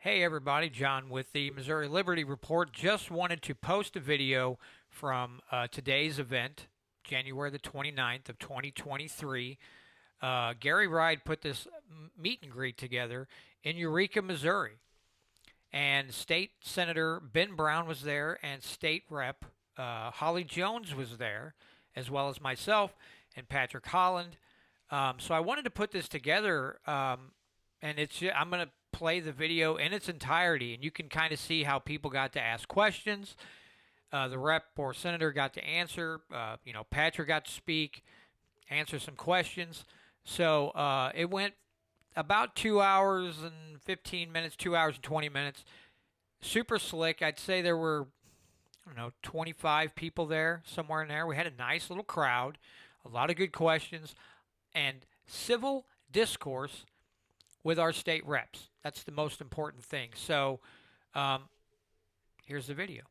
Hey everybody, John with the Missouri Liberty Report. Just wanted to post a video from today's event, January the 29th of 2023. Gary Ride put this meet and greet together in Eureka, Missouri. And State Senator Ben Brown was there, and State Rep Holly Jones was there, as well as myself and Patrick Holland. So I wanted to put this together, and I'm going to play the video in its entirety, and you can kind of see how people got to ask questions. The rep or senator got to answer. Patrick got to speak, answer some questions. So it went about 2 hours and 15 minutes, 2 hours and 20 minutes. Super slick. I'd say there were, 25 people there, somewhere in there. We had a nice little crowd, a lot of good questions, and civil discourse with our state reps. That's the most important thing. So here's the video.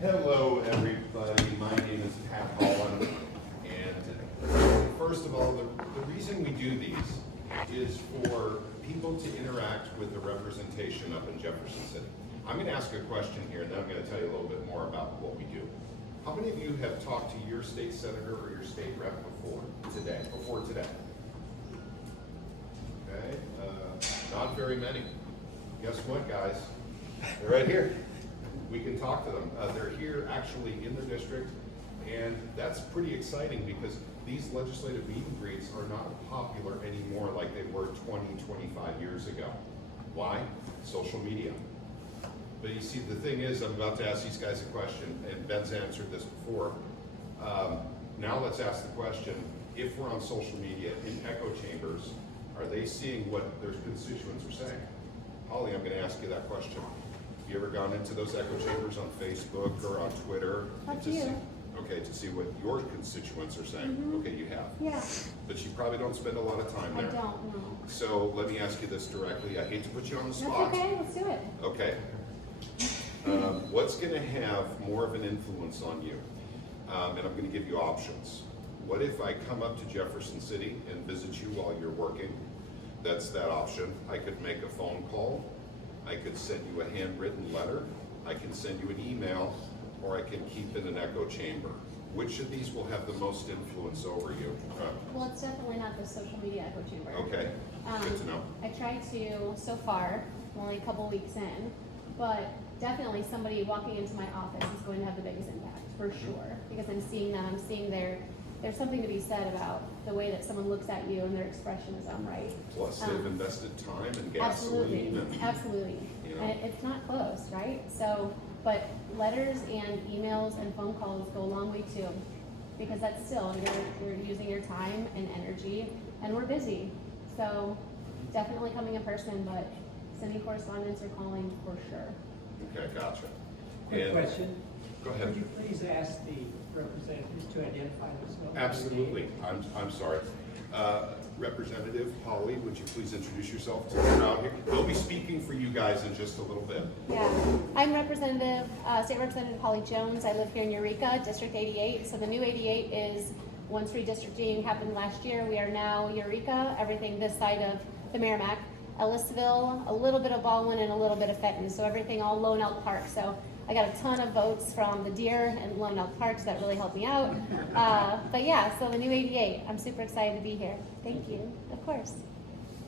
Hello, everybody. My name is Pat Holland. And first of all, the reason we do these is for people to interact with the representation up in Jefferson City. I'm going to ask a question here, and then I'm going to tell you a little bit more about what we do. How many of you have talked to your state senator or your state rep before today? Okay, not very many. Guess what, guys? They're right here. We can talk to them. They're here actually in the district, and that's pretty exciting because these legislative meet and greets are not popular anymore like they were 20, 25 years ago. Why? Social media. But you see, the thing is, I'm about to ask these guys a question, and Ben's answered this before. Now let's ask the question, if we're on social media in echo chambers, are they seeing what their constituents are saying? Holly, I'm going to ask you that question. Have you ever gone into those echo chambers on Facebook or on Twitter? Up to you. To see what your constituents are saying? Mm-hmm. Okay, you have. Yeah. But you probably don't spend a lot of time I there. don't know. So let me ask you this directly. I hate to put you on the spot. That's okay, let's do it. Okay. What's going to have more of an influence on you? And I'm going to give you options. What if I come up to Jefferson City and visit you while you're working? That's that option. I could make a phone call. I could send you a handwritten letter. I can send you an email, or I can keep in an echo chamber. Which of these will have the most influence over you? Well, it's definitely not the social media echo chamber. Okay, good to know. I tried to, so far, I'm only a couple weeks in, but definitely somebody walking into my office is going to have the biggest impact, for sure. Because I'm seeing them, I'm seeing there's something to be said about the way that someone looks at you and their expression is right. Plus, they've invested time and gasoline. Absolutely, And, absolutely. you know. And it's not close, right? So, but letters and emails and phone calls go a long way too, because that's still, you're using your time and energy, and we're busy. So, definitely coming in person, but sending correspondence or calling for sure. Okay, gotcha. Quick question. Go ahead. Would you please ask the representatives to identify themselves? Absolutely. I'm sorry. Representative Holly, would you please introduce yourself to the crowd here? We'll be speaking for you guys in just a little bit. Yeah, I'm State Representative Holly Jones. I live here in Eureka, District 88. So the new 88 is once redistricting happened last year. We are now Eureka, everything this side of the Merrimack, Ellisville, a little bit of Baldwin, and a little bit of Fenton. So everything all Lone Elk Park. So I got a ton of votes from the Deer and Lone Elk Parks that really helped me out. But yeah, so the new 88. I'm super excited to be here. Thank you. Of course.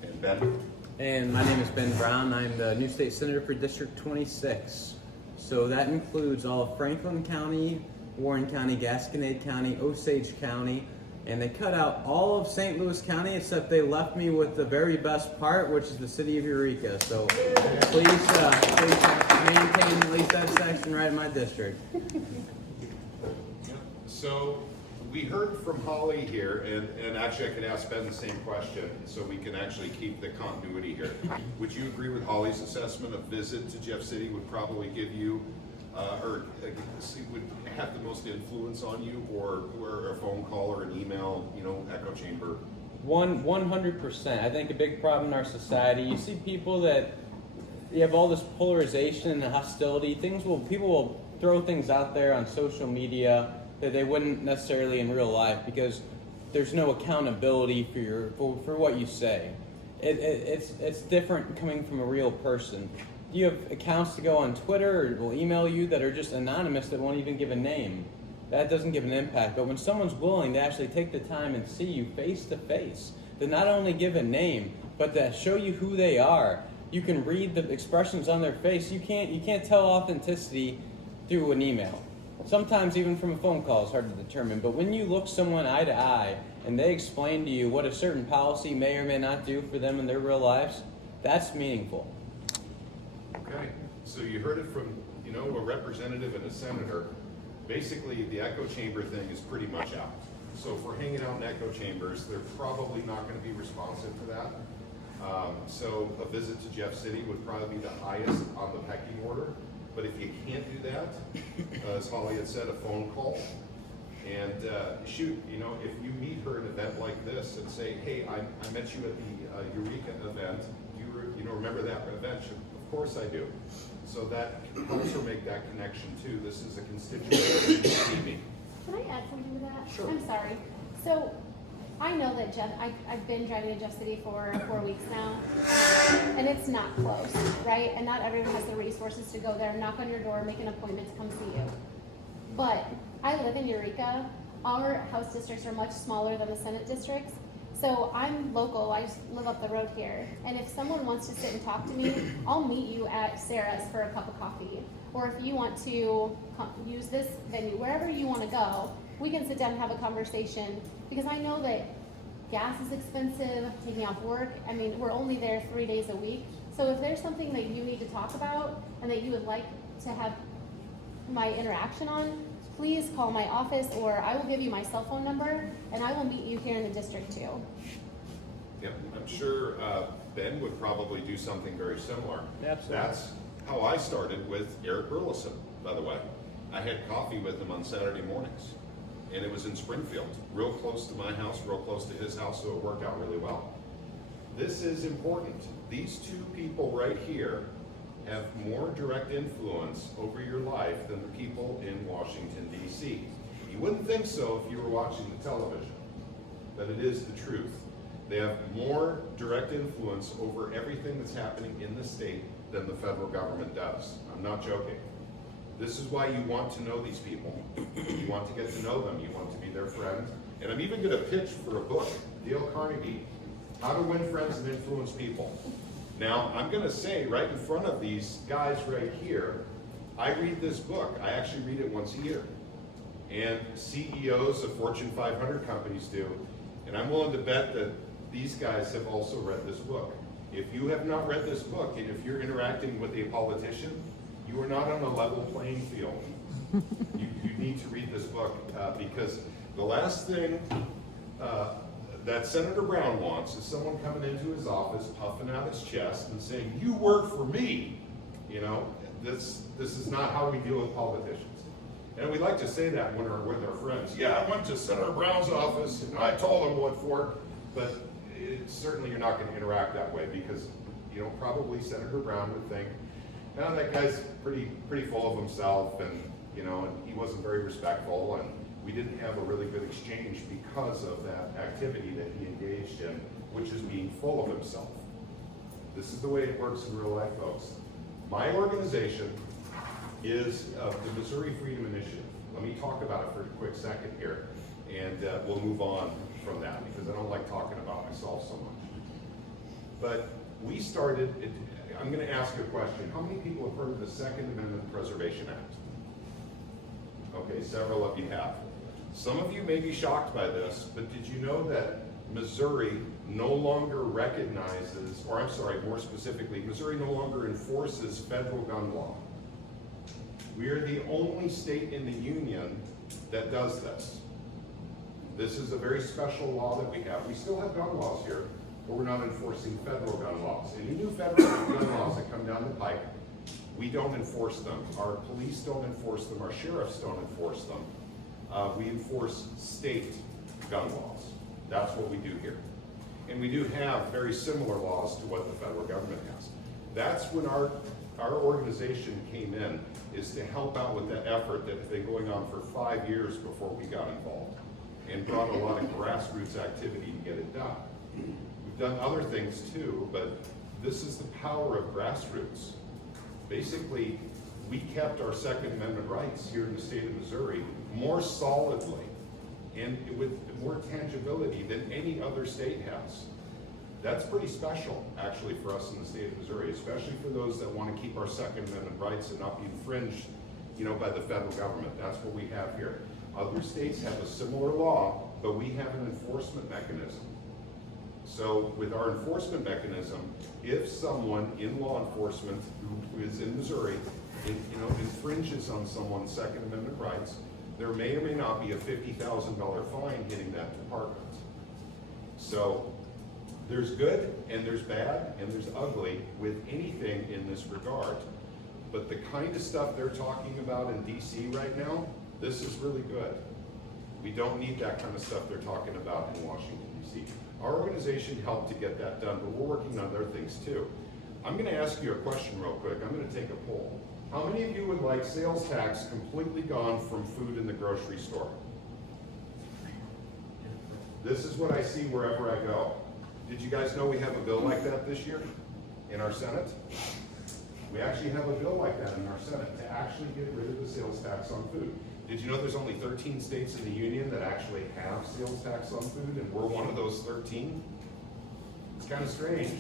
And Ben? And my name is Ben Brown. I'm the new state senator for District 26. So that includes all of Franklin County, Warren County, Gasconade County, Osage County, and they cut out all of St. Louis County except they left me with the very best part, which is the city of Eureka. So please maintain at least that section right in my district. So we heard from Holly here, and actually I could ask Ben the same question so we can actually keep the continuity here. Would you agree with Holly's assessment? A visit to Jeff City would probably give you, would have the most influence on you, or a phone call or an email, echo chamber? 100%. I think a big problem in our society, you see people that you have all this polarization and hostility. People will throw things out there on social media that they wouldn't necessarily in real life because there's no accountability for what you say. it's different coming from a real person. You have accounts to go on Twitter or will email you that are just anonymous that won't even give a name. That doesn't give an impact. But when someone's willing to actually take the time and see you face to face, to not only give a name, but to show you who they are, you can read the expressions on their face. You can't tell authenticity through an email. Sometimes even from a phone call is hard to determine. But when you look someone eye to eye and they explain to you what a certain policy may or may not do for them in their real lives, that's meaningful. Okay, so you heard it from, a representative and a senator. Basically, the echo chamber thing is pretty much out. So if we're hanging out in echo chambers, they're probably not going to be responsive to that. So a visit to Jeff City would probably be the highest on the pecking order. But if you can't do that, as Holly had said, a phone call. And shoot, if you meet her at an event like this and say, hey, I met you at the Eureka event, do you remember that event? Of course I do. So that helps her make that connection too. This is a constituent that needs to see me. Can I add something to that? Sure. I'm sorry. So I know that I've been driving to Jeff City for 4 weeks now, and it's not close, right? And not everyone has the resources to go there, knock on your door, make an appointment to come see you. But I live in Eureka. Our House districts are much smaller than the Senate districts. So I'm local, I just live up the road here. And if someone wants to sit and talk to me, I'll meet you at Sarah's for a cup of coffee. Or if you want to use this venue, wherever you want to go, we can sit down and have a conversation. Because I know that gas is expensive, taking off work. I mean, we're only there 3 days a week. So if there's something that you need to talk about and that you would like to have my interaction on, please call my office, or I will give you my cell phone number and I will meet you here in the district too. Yep, I'm sure Ben would probably do something very similar. Absolutely. That's how I started with Eric Burleson, by the way. I had coffee with him on Saturday mornings, and it was in Springfield, real close to my house, real close to his house, so it worked out really well. This is important. These two people right here have more direct influence over your life than the people in Washington, D.C. You wouldn't think so if you were watching the television, but it is the truth. They have more direct influence over everything that's happening in the state than the federal government does. I'm not joking. This is why you want to know these people. You want to get to know them. You want to be their friend. And I'm even going to pitch for a book, Dale Carnegie, How to Win Friends and Influence People. Now, I'm going to say right in front of these guys right here, I read this book. I actually read it once a year. And CEOs of Fortune 500 companies do. And I'm willing to bet that these guys have also read this book. If you have not read this book, and if you're interacting with a politician, you are not on a level playing field. You need to read this book because the last thing that Senator Brown wants is someone coming into his office, puffing out his chest and saying, "You work for me." This is not how we deal with politicians. And we like to say that when we're with our friends. Yeah, I went to Senator Brown's office and I told him what for, but certainly you're not going to interact that way because probably Senator Brown would think, "No, that guy's pretty full of himself, and and he wasn't very respectful, and we didn't have a really good exchange because of that activity that he engaged in, which is being full of himself." This is the way it works in real life, folks. My organization is the Missouri Freedom Initiative. Let me talk about it for a quick second here, and we'll move on from that because I don't like talking about myself so much. But we started, I'm going to ask a question. How many people have heard of the Second Amendment Preservation Act? Okay, several of you have. Some of you may be shocked by this, but did you know that Missouri no longer recognizes, or I'm sorry, more specifically, Missouri no longer enforces federal gun law? We are the only state in the union that does this. This is a very special law that we have. We still have gun laws here, but we're not enforcing federal gun laws. Any new federal gun laws that come down the pike, we don't enforce them. Our police don't enforce them. Our sheriffs don't enforce them. We enforce state gun laws. That's what we do here. And we do have very similar laws to what the federal government has. That's when our organization came in, is to help out with that effort that had been going on for 5 years before we got involved and brought a lot of grassroots activity to get it done. We done other things too, but this is the power of grassroots. Basically, we kept our Second Amendment rights here in the state of Missouri more solidly and with more tangibility than any other state has. That's pretty special, actually, for us in the state of Missouri, especially for those that want to keep our Second Amendment rights and not be infringed, by the federal government. That's what we have here. Other states have a similar law, but we have an enforcement mechanism. So with our enforcement mechanism, if someone in law enforcement who is in Missouri, infringes on someone's Second Amendment rights, there may or may not be a $50,000 fine hitting that department. So there's good and there's bad and there's ugly with anything in this regard. But the kind of stuff they're talking about in DC right now, this is really good. We don't need that kind of stuff they're talking about in Washington, DC. Our organization helped to get that done, but we're working on other things too. I'm gonna ask you a question real quick. I'm gonna take a poll. How many of you would like sales tax completely gone from food in the grocery store? This is what I see wherever I go. Did you guys know we have a bill like that this year in our Senate? We actually have a bill like that in our Senate to actually get rid of the sales tax on food. Did you know there's only 13 states in the union that actually have sales tax on food, and we're one of those 13? It's kind of strange.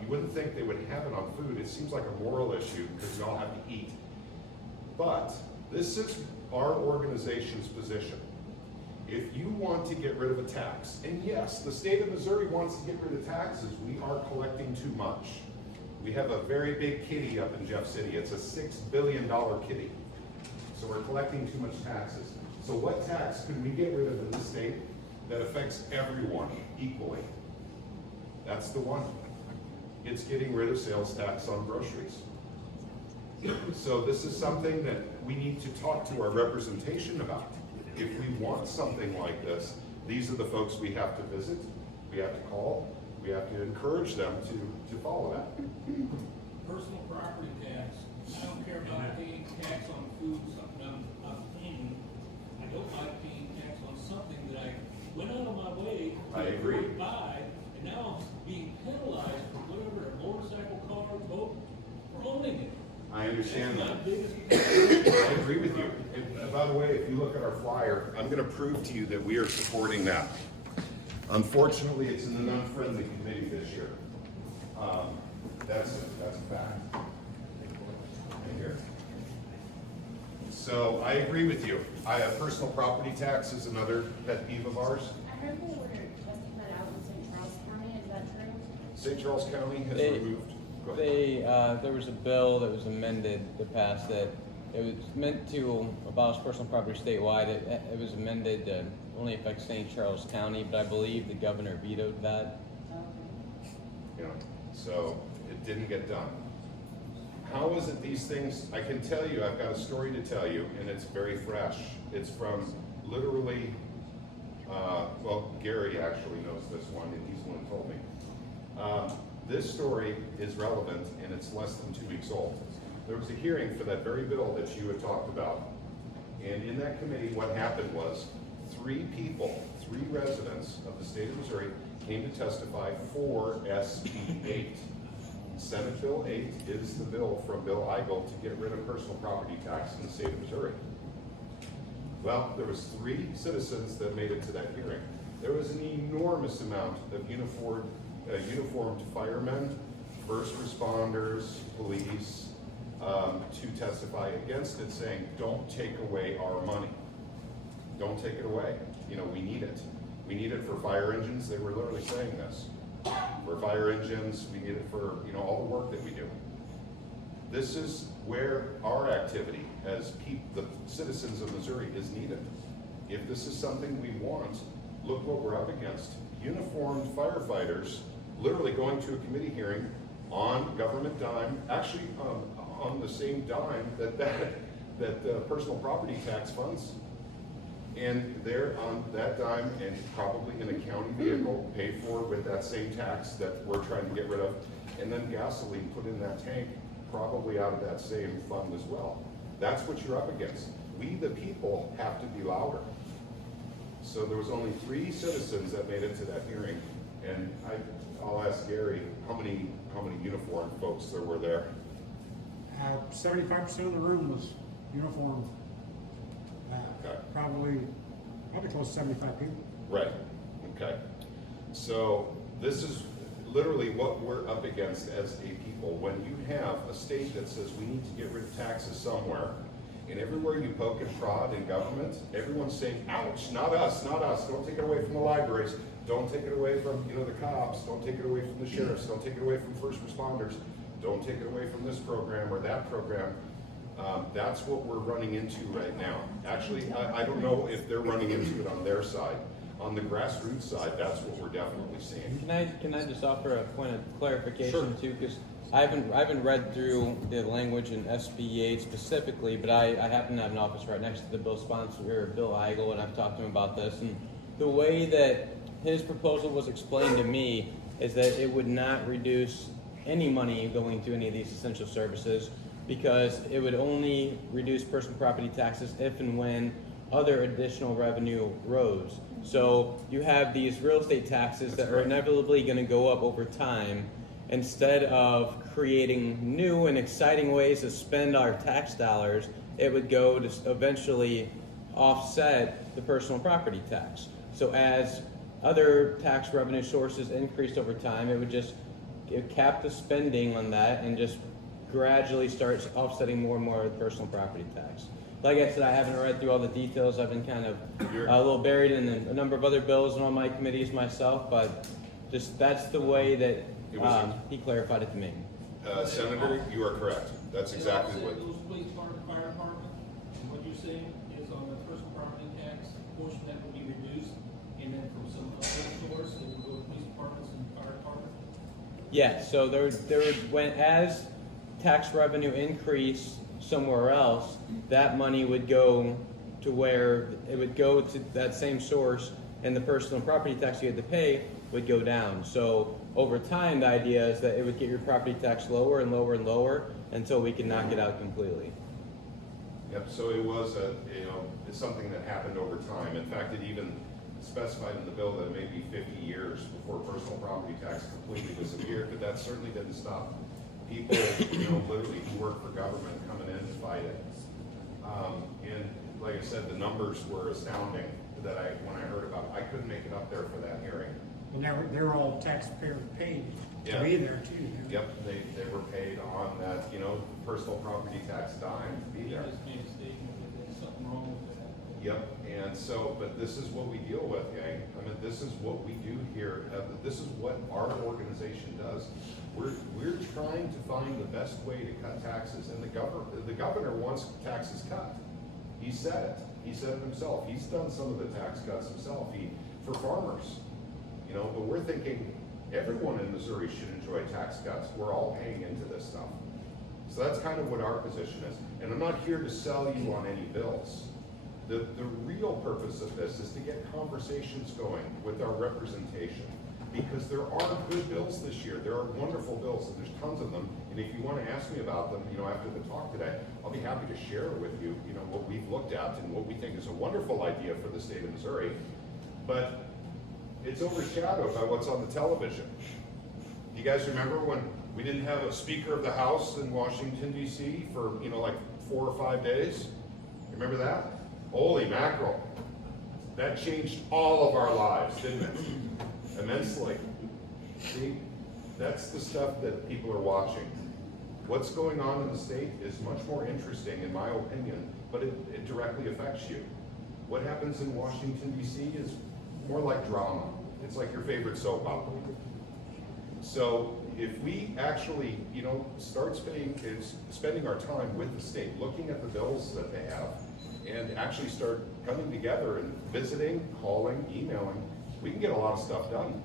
You wouldn't think they would have it on food. It seems like a moral issue because we all have to eat. But this is our organization's position. If you want to get rid of a tax, and yes, the state of Missouri wants to get rid of taxes, we are collecting too much. We have a very big kitty up in Jeff City. It's a $6 billion kitty. So we're collecting too much taxes. So what tax can we get rid of in this state that affects everyone equally? That's the one. It's getting rid of sales tax on groceries. So this is something that we need to talk to our representation about. If we want something like this, these are the folks we have to visit, we have to call, we have to encourage them to follow that. Personal property tax, I don't care about paying tax on food, something I'm paying. I don't like paying tax on something that I went out of my way to buy, and now I'm being penalized for whatever, a motorcycle, car, boat, for owning it. I understand That's that. my biggest I agree with you. And by the way, if you look at our flyer, I'm gonna prove to you that we are supporting that. Unfortunately, it's in an unfriendly committee this year. That's a fact. Right here. So I agree with you. Personal property tax is another pet peeve of ours. I heard they were testing that out in St. Charles County, is that true? St. Charles County has They- removed. Go ahead. there was a bill that was amended to pass that it was meant to abolish personal property statewide. It was amended to only affect St. Charles County, but I believe the governor vetoed that. You know, so it didn't get done. How is it these things, I can tell you, I've got a story to tell you, and it's very fresh. It's from literally, Gary actually knows this one, and he's the one who told me. This story is relevant, and it's less than 2 weeks old. There was a hearing for that very bill that you had talked about. And in that committee, what happened was 3 residents of the state of Missouri came to testify for SB 8. Senate Bill 8 is the bill from Bill Eigel to get rid of personal property tax in the state of Missouri. Well, there was 3 citizens that made it to that hearing. There was an enormous amount of uniformed firemen, first responders, police, to testify against it, saying, don't take away our money. Don't take it away. We need it. We need it for fire engines. They were literally saying this. For fire engines, we need it for, all the work that we do. This is where our activity as the citizens of Missouri is needed. If this is something we want, look what we're up against. Uniformed firefighters literally going to a committee hearing on government dime, actually on the same dime that personal property tax funds. And they're on that dime and probably in a county vehicle paid for with that same tax that we're trying to get rid of. And then gasoline put in that tank, probably out of that same fund as well. That's what you're up against. We, the people, have to be louder. So there was only 3 citizens that made it to that hearing. And I'll ask Gary, how many uniformed folks there were there? 75% of the room was uniformed. Okay. Probably close to 75 people. Right, okay. So this is literally what we're up against as a people. When you have a state that says we need to get rid of taxes somewhere, and everywhere you poke and prod in government, everyone's saying, ouch, not us, don't take it away from the libraries, don't take it away from, the cops, don't take it away from the sheriffs, don't take it away from first responders, don't take it away from this program or that program. That's what we're running into right now. Actually, I don't know if they're running into it on their side. On the grassroots side, that's what we're definitely seeing. Can I just offer a point of clarification Sure. too? Because I haven't read through the language in SB8 specifically, but I happen to have an office right next to the bill sponsor, Bill Eigel, and I've talked to him about this. And the way that his proposal was explained to me is that it would not reduce any money going to any of these essential services, because it would only reduce personal property taxes if and when other additional revenue rose. So you have these real estate taxes that are inevitably going to go up over time. Instead of creating new and exciting ways to spend our tax dollars, it would go to eventually offset the personal property tax. So as other tax revenue sources increased over time, it would just cap the spending on that and just gradually starts offsetting more and more of the personal property tax. Like I said, I haven't read through all the details. I've been kind of a little buried in a number of other bills and on my committees myself, but just that's the way that he clarified it to me. Senator, you are correct. That's exactly So what. those police department, fire department, and what you're saying is on the personal property tax portion that will be reduced, and then from some other source, it will go to police departments and fire department? Yeah, so as tax revenue increased somewhere else, that money would go to where it would go to that same source, and the personal property tax you had to pay would go down. So over time, the idea is that it would get your property tax lower and lower and lower until we can knock it out completely. Yep, so it was it's something that happened over time. In fact, it even specified in the bill that it may be 50 years before personal property tax completely disappeared, but that certainly didn't stop people, literally who work for government coming in to fight it. And like I said, the numbers were astounding when I heard about it. I couldn't make it up there for that hearing. And they're all taxpayer paid Yeah. to be there too. Yep, they were paid on that, personal property tax dime to be You there. just made a statement that there's something wrong with that. Yep, and so, but this is what we deal with, gang. I mean, this is what we do here. This is what our organization does. We're trying to find the best way to cut taxes, and the governor wants taxes cut. He said it. He said it himself. He's done some of the tax cuts himself. For farmers, but we're thinking everyone in Missouri should enjoy tax cuts. We're all paying into this stuff. So that's kind of what our position is. And I'm not here to sell you on any bills. The real purpose of this is to get conversations going with our representation, because there are good bills this year. There are wonderful bills, and there's tons of them. And if you want to ask me about them, after the talk today, I'll be happy to share with you, what we've looked at and what we think is a wonderful idea for the state of Missouri. But it's overshadowed by what's on the television. You guys remember when we didn't have a Speaker of the House in Washington, D.C. for, like 4 or 5 days? Remember that? Holy mackerel. That changed all of our lives, didn't it? Immensely. See, that's the stuff that people are watching. What's going on in the state is much more interesting, in my opinion, but it directly affects you. What happens in Washington, D.C. is more like drama. It's like your favorite soap opera. So if we actually, start spending our time with the state, looking at the bills that they have, and actually start coming together and visiting, calling, emailing, we can get a lot of stuff done.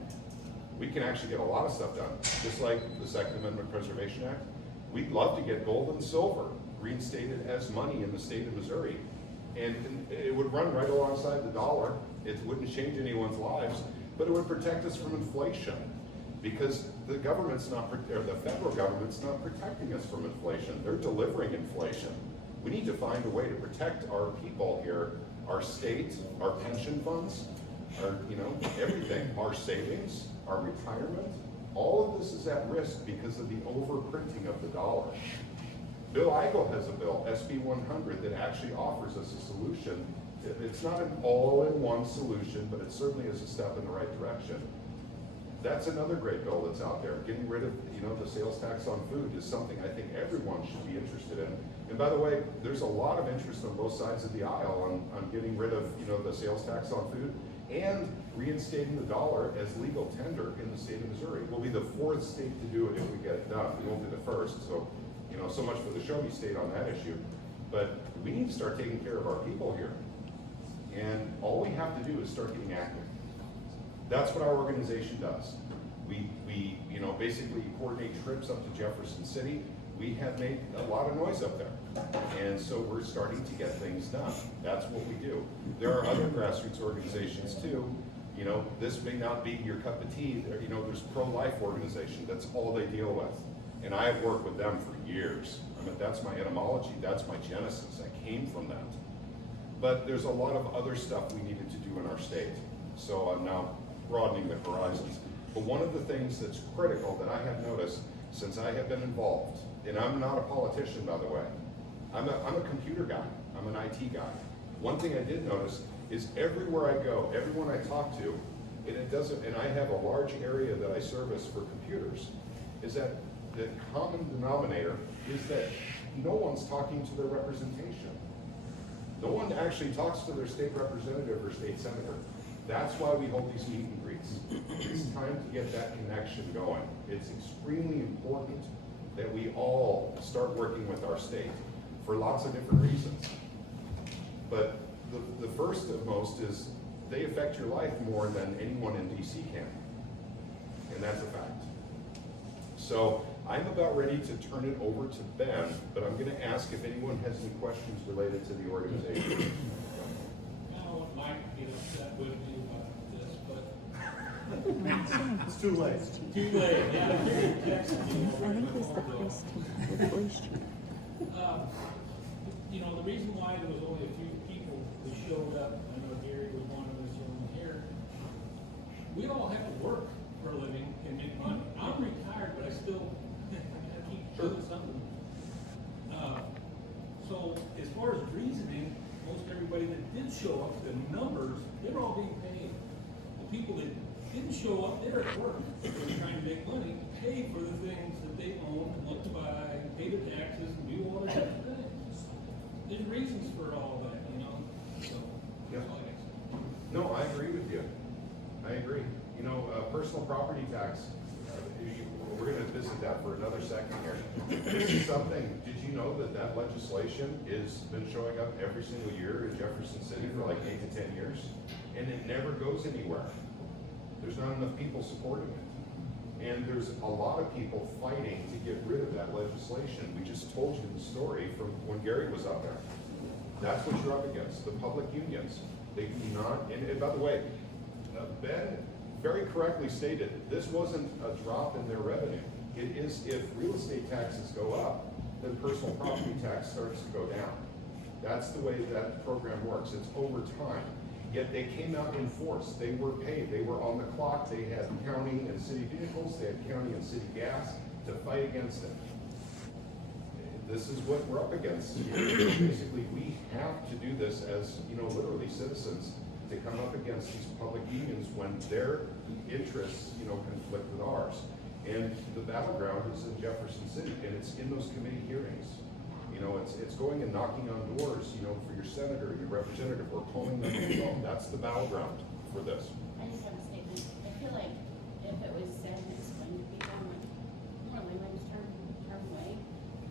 We can actually get a lot of stuff done. Just like the Second Amendment Preservation Act, we'd love to get gold and silver reinstated as money in the state of Missouri. And it would run right alongside the dollar. It wouldn't change anyone's lives, but it would protect us from inflation, because the federal government's not protecting us from inflation. They're delivering inflation. We need to find a way to protect our people here, our state, our pension funds, our, everything, our savings, our retirement. All of this is at risk because of the overprinting of the dollar. Bill Eigel has a bill, SB 100, that actually offers us a solution. It's not an all-in-one solution, but it certainly is a step in the right direction. That's another great bill that's out there. Getting rid of, the sales tax on food is something I think everyone should be interested in. And by the way, there's a lot of interest on both sides of the aisle on getting rid of, the sales tax on food and reinstating the dollar as legal tender in the state of Missouri. We'll be the fourth state to do it if we get it done. We won't be the first. So, so much for the show me state on that issue. But we need to start taking care of our people here. And all we have to do is start getting active. That's what our organization does. We basically coordinate trips up to Jefferson City. We have made a lot of noise up there. And so we're starting to get things done. That's what we do. There are other grassroots organizations too. This may not be your cup of tea. There's pro-life organization. That's all they deal with. And I have worked with them for years. That's my etymology. That's my genesis. I came from that. But there's a lot of other stuff we needed to do in our state. So I'm now broadening the horizons. But one of the things that's critical that I have noticed since I have been involved, and I'm not a politician, by the way. I'm a computer guy. I'm an IT guy. One thing I did notice is everywhere I go, everyone I talk to, and I have a large area that I service for computers, is that the common denominator is that no one's talking to their representation. No one actually talks to their state representative or state senator. That's why we hold these meet and greets. It's time to get that connection going. It's extremely important that we all start working with our state for lots of different reasons. But the first of most is they affect your life more than anyone in DC can. And that's a fact. So I'm about ready to turn it over to Ben, but I'm going to ask if anyone has any questions related to the organization. I don't want Mike to get upset with me about this, but It's too late. too late. Yeah, I'm here to text you. I think it was the police chief, the police chief. The reason why there was only a few people who showed up, I know Gary was one of us over here, we all have to work for a living and make money. I'm retired, but I still I keep doing something. So as far as reasoning, most everybody that did show up, the numbers, they're all being paid. The people that didn't show up, they're at work. They're trying to make money, pay for the things that they own, want to buy, pay the taxes, and do all the different things. There's reasons for all that, so Yeah. that's all I got to say. No, I agree with you. I agree. Personal property tax, we're going to visit that for another second here. This is something, did you know that legislation has been showing up every single year in Jefferson City for like 8 to 10 years? And it never goes anywhere. There's not enough people supporting it. And there's a lot of people fighting to get rid of that legislation. We just told you the story from when Gary was up there. That's what you're up against, the public unions. They do not, and by the way, Ben very correctly stated, this wasn't a drop in their revenue. It is if real estate taxes go up, then personal property tax starts to go down. That's the way that program works. It's over time. Yet they came out in force. They were paid. They were on the clock. They had county and city vehicles. They had county and city gas to fight against it. This is what we're up against. Basically, we have to do this as, literally citizens to come up against these public unions when their interests, conflict with ours. And the battleground is in Jefferson City, and it's in those committee hearings. It's going and knocking on doors, for your senator, your representative, or calling them on the phone. That's the battleground for this. I just have a statement. I feel like if it was said it's going to be done like more layman's term way,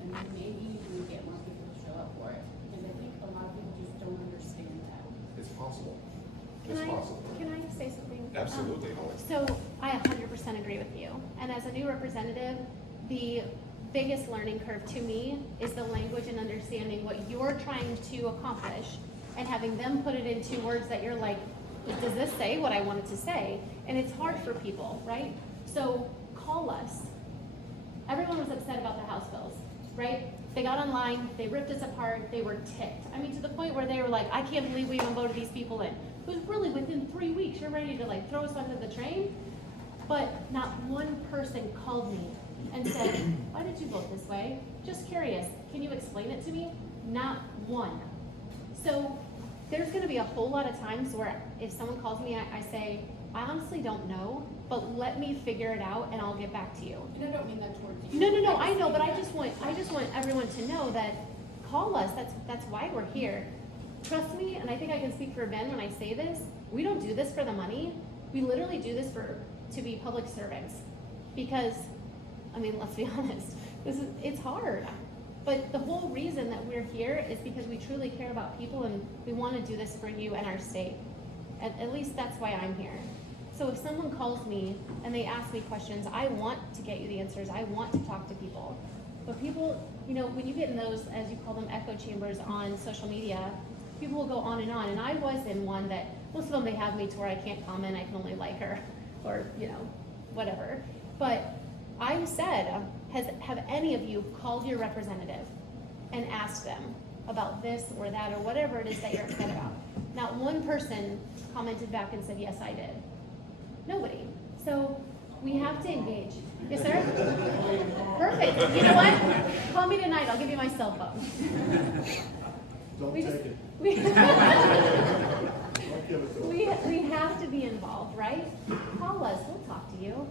and then maybe we get more people to show up for it. Because I think a lot of people just don't understand that. It's possible. It's possible. Can I say something? Absolutely, Holly. So I 100% agree with you. And as a new representative, the biggest learning curve to me is the language and understanding what you're trying to accomplish and having them put it into words that you're like, does this say what I wanted to say? And it's hard for people, right? So call us. Everyone was upset about the House bills, right? They got online, they ripped us apart, they were ticked. I mean, to the point where they were like, I can't believe we even voted these people in. It was really within 3 weeks, you're ready to throw us under the train. But not one person called me and said, why did you vote this way? Just curious, can you explain it to me? Not one. So there's gonna be a whole lot of times where if someone calls me, I say, I honestly don't know, but let me figure it out and I'll get back to you. And I don't mean that towards you. No, I know, but I just want everyone to know that call us. That's why we're here. Trust me, and I think I can speak for Ben when I say this. We don't do this for the money. We literally do this to be public servants. Because, I mean, let's be honest, it's hard. But the whole reason that we're here is because we truly care about people and we want to do this for you and our state. At least that's why I'm here. So if someone calls me and they ask me questions, I want to get you the answers. I want to talk to people. But people, you know, when you get in those, as you call them, echo chambers on social media, people will go on. And I was in one that most of them, they have me to where I can't comment. I can only like her or, you know, whatever. But I said, have any of you called your representative and asked them about this or that or whatever it is that you're upset about? Not one person commented back and said, yes, I did. Nobody. So we have to engage. Yes, sir? Perfect. You know what? Call me tonight. I'll give you my cell phone. Don't We take just- it. We, Don't give it to them. we have to be involved, right? Call us. We'll talk to you.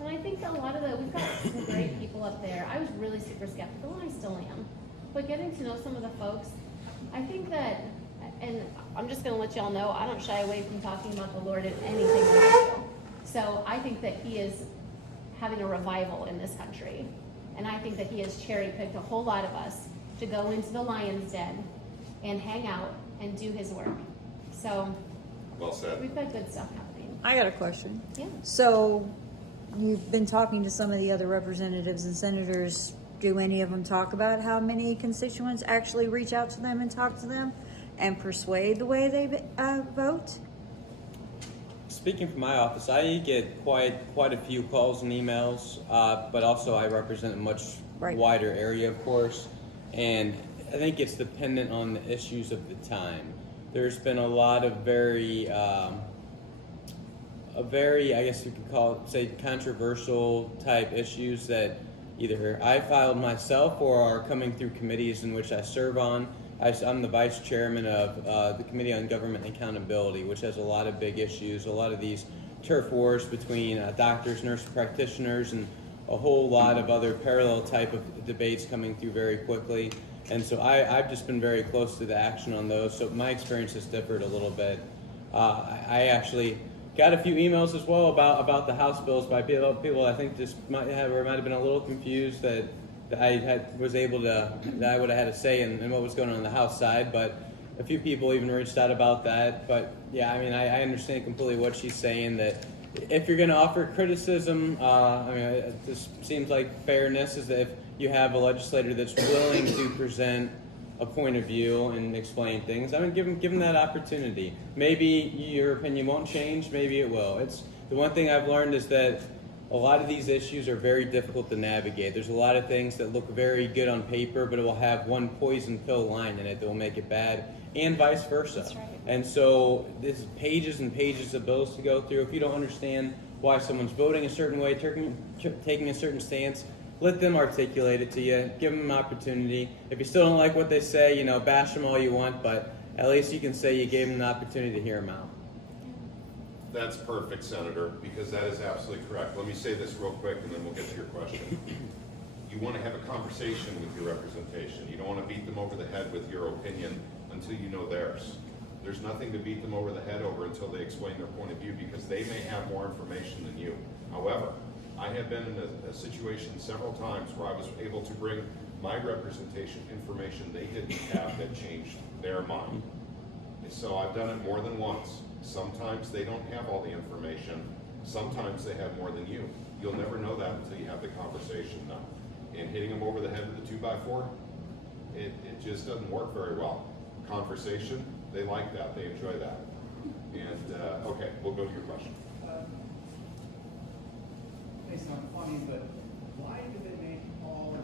And I think that a lot of we've got some great people up there. I was really super skeptical, and I still am. But getting to know some of the folks, I think that, and I'm just going to let y'all know, I don't shy away from talking about the Lord in anything that I do. So I think that He is having a revival in this country. And I think that He has cherry-picked a whole lot of us to go into the lion's den and hang out and do His work. So Well said. we've got good stuff happening. I got a question. Yeah. So, you've been talking to some of the other representatives and senators. Do any of them talk about how many constituents actually reach out to them and talk to them and persuade the way they vote? Speaking from my office, I get quite a few calls and emails, but also I represent a much Right. wider area, of course, and I think it's dependent on the issues of the time. There's been a lot of very, I guess you could call it, say, controversial type issues that either I filed myself or are coming through committees in which I serve on. I'm the vice chairman of the Committee on Government Accountability, which has a lot of big issues, a lot of these turf wars between doctors, nurse practitioners, and a whole lot of other parallel type of debates coming through very quickly. And so I've just been very close to the action on those, so my experience has differed a little bit. I actually got a few emails as well about the House bills by people I think just might have been a little confused that I would have had a say in what was going on the House side, but a few people even reached out about that. But yeah, I mean, I understand completely what she's saying, that if you're going to offer criticism, I mean, it just seems like fairness is that if you have a legislator that's willing to present a point of view and explain things, I mean, give them that opportunity. Maybe your opinion won't change, maybe it will. It's the one thing I've learned is that a lot of these issues are very difficult to navigate. There's a lot of things that look very good on paper, but it will have one poison pill line in it that will make it bad, and vice versa. That's right. And so there's pages and pages of bills to go through. If you don't understand why someone's voting a certain way, taking a certain stance, let them articulate it to you. Give them an opportunity. If you still don't like what they say, bash them all you want, but at least you can say you gave them an opportunity to hear them out. That's perfect, Senator, because that is absolutely correct. Let me say this real quick and then we'll get to your question. You want to have a conversation with your representation. You don't want to beat them over the head with your opinion until you know theirs. There's nothing to beat them over the head over until they explain their point of view, because they may have more information than you. However, I have been in a situation several times where I was able to bring my representation information they didn't have that changed their mind. So I've done it more than once. Sometimes they don't have all the information. Sometimes they have more than you. You'll never know that until you have the conversation, though. And hitting them over the head with a 2x4, it just doesn't work very well. Conversation, they like that. They enjoy that. And, okay, we'll go to your question. May sound funny, but why do they make all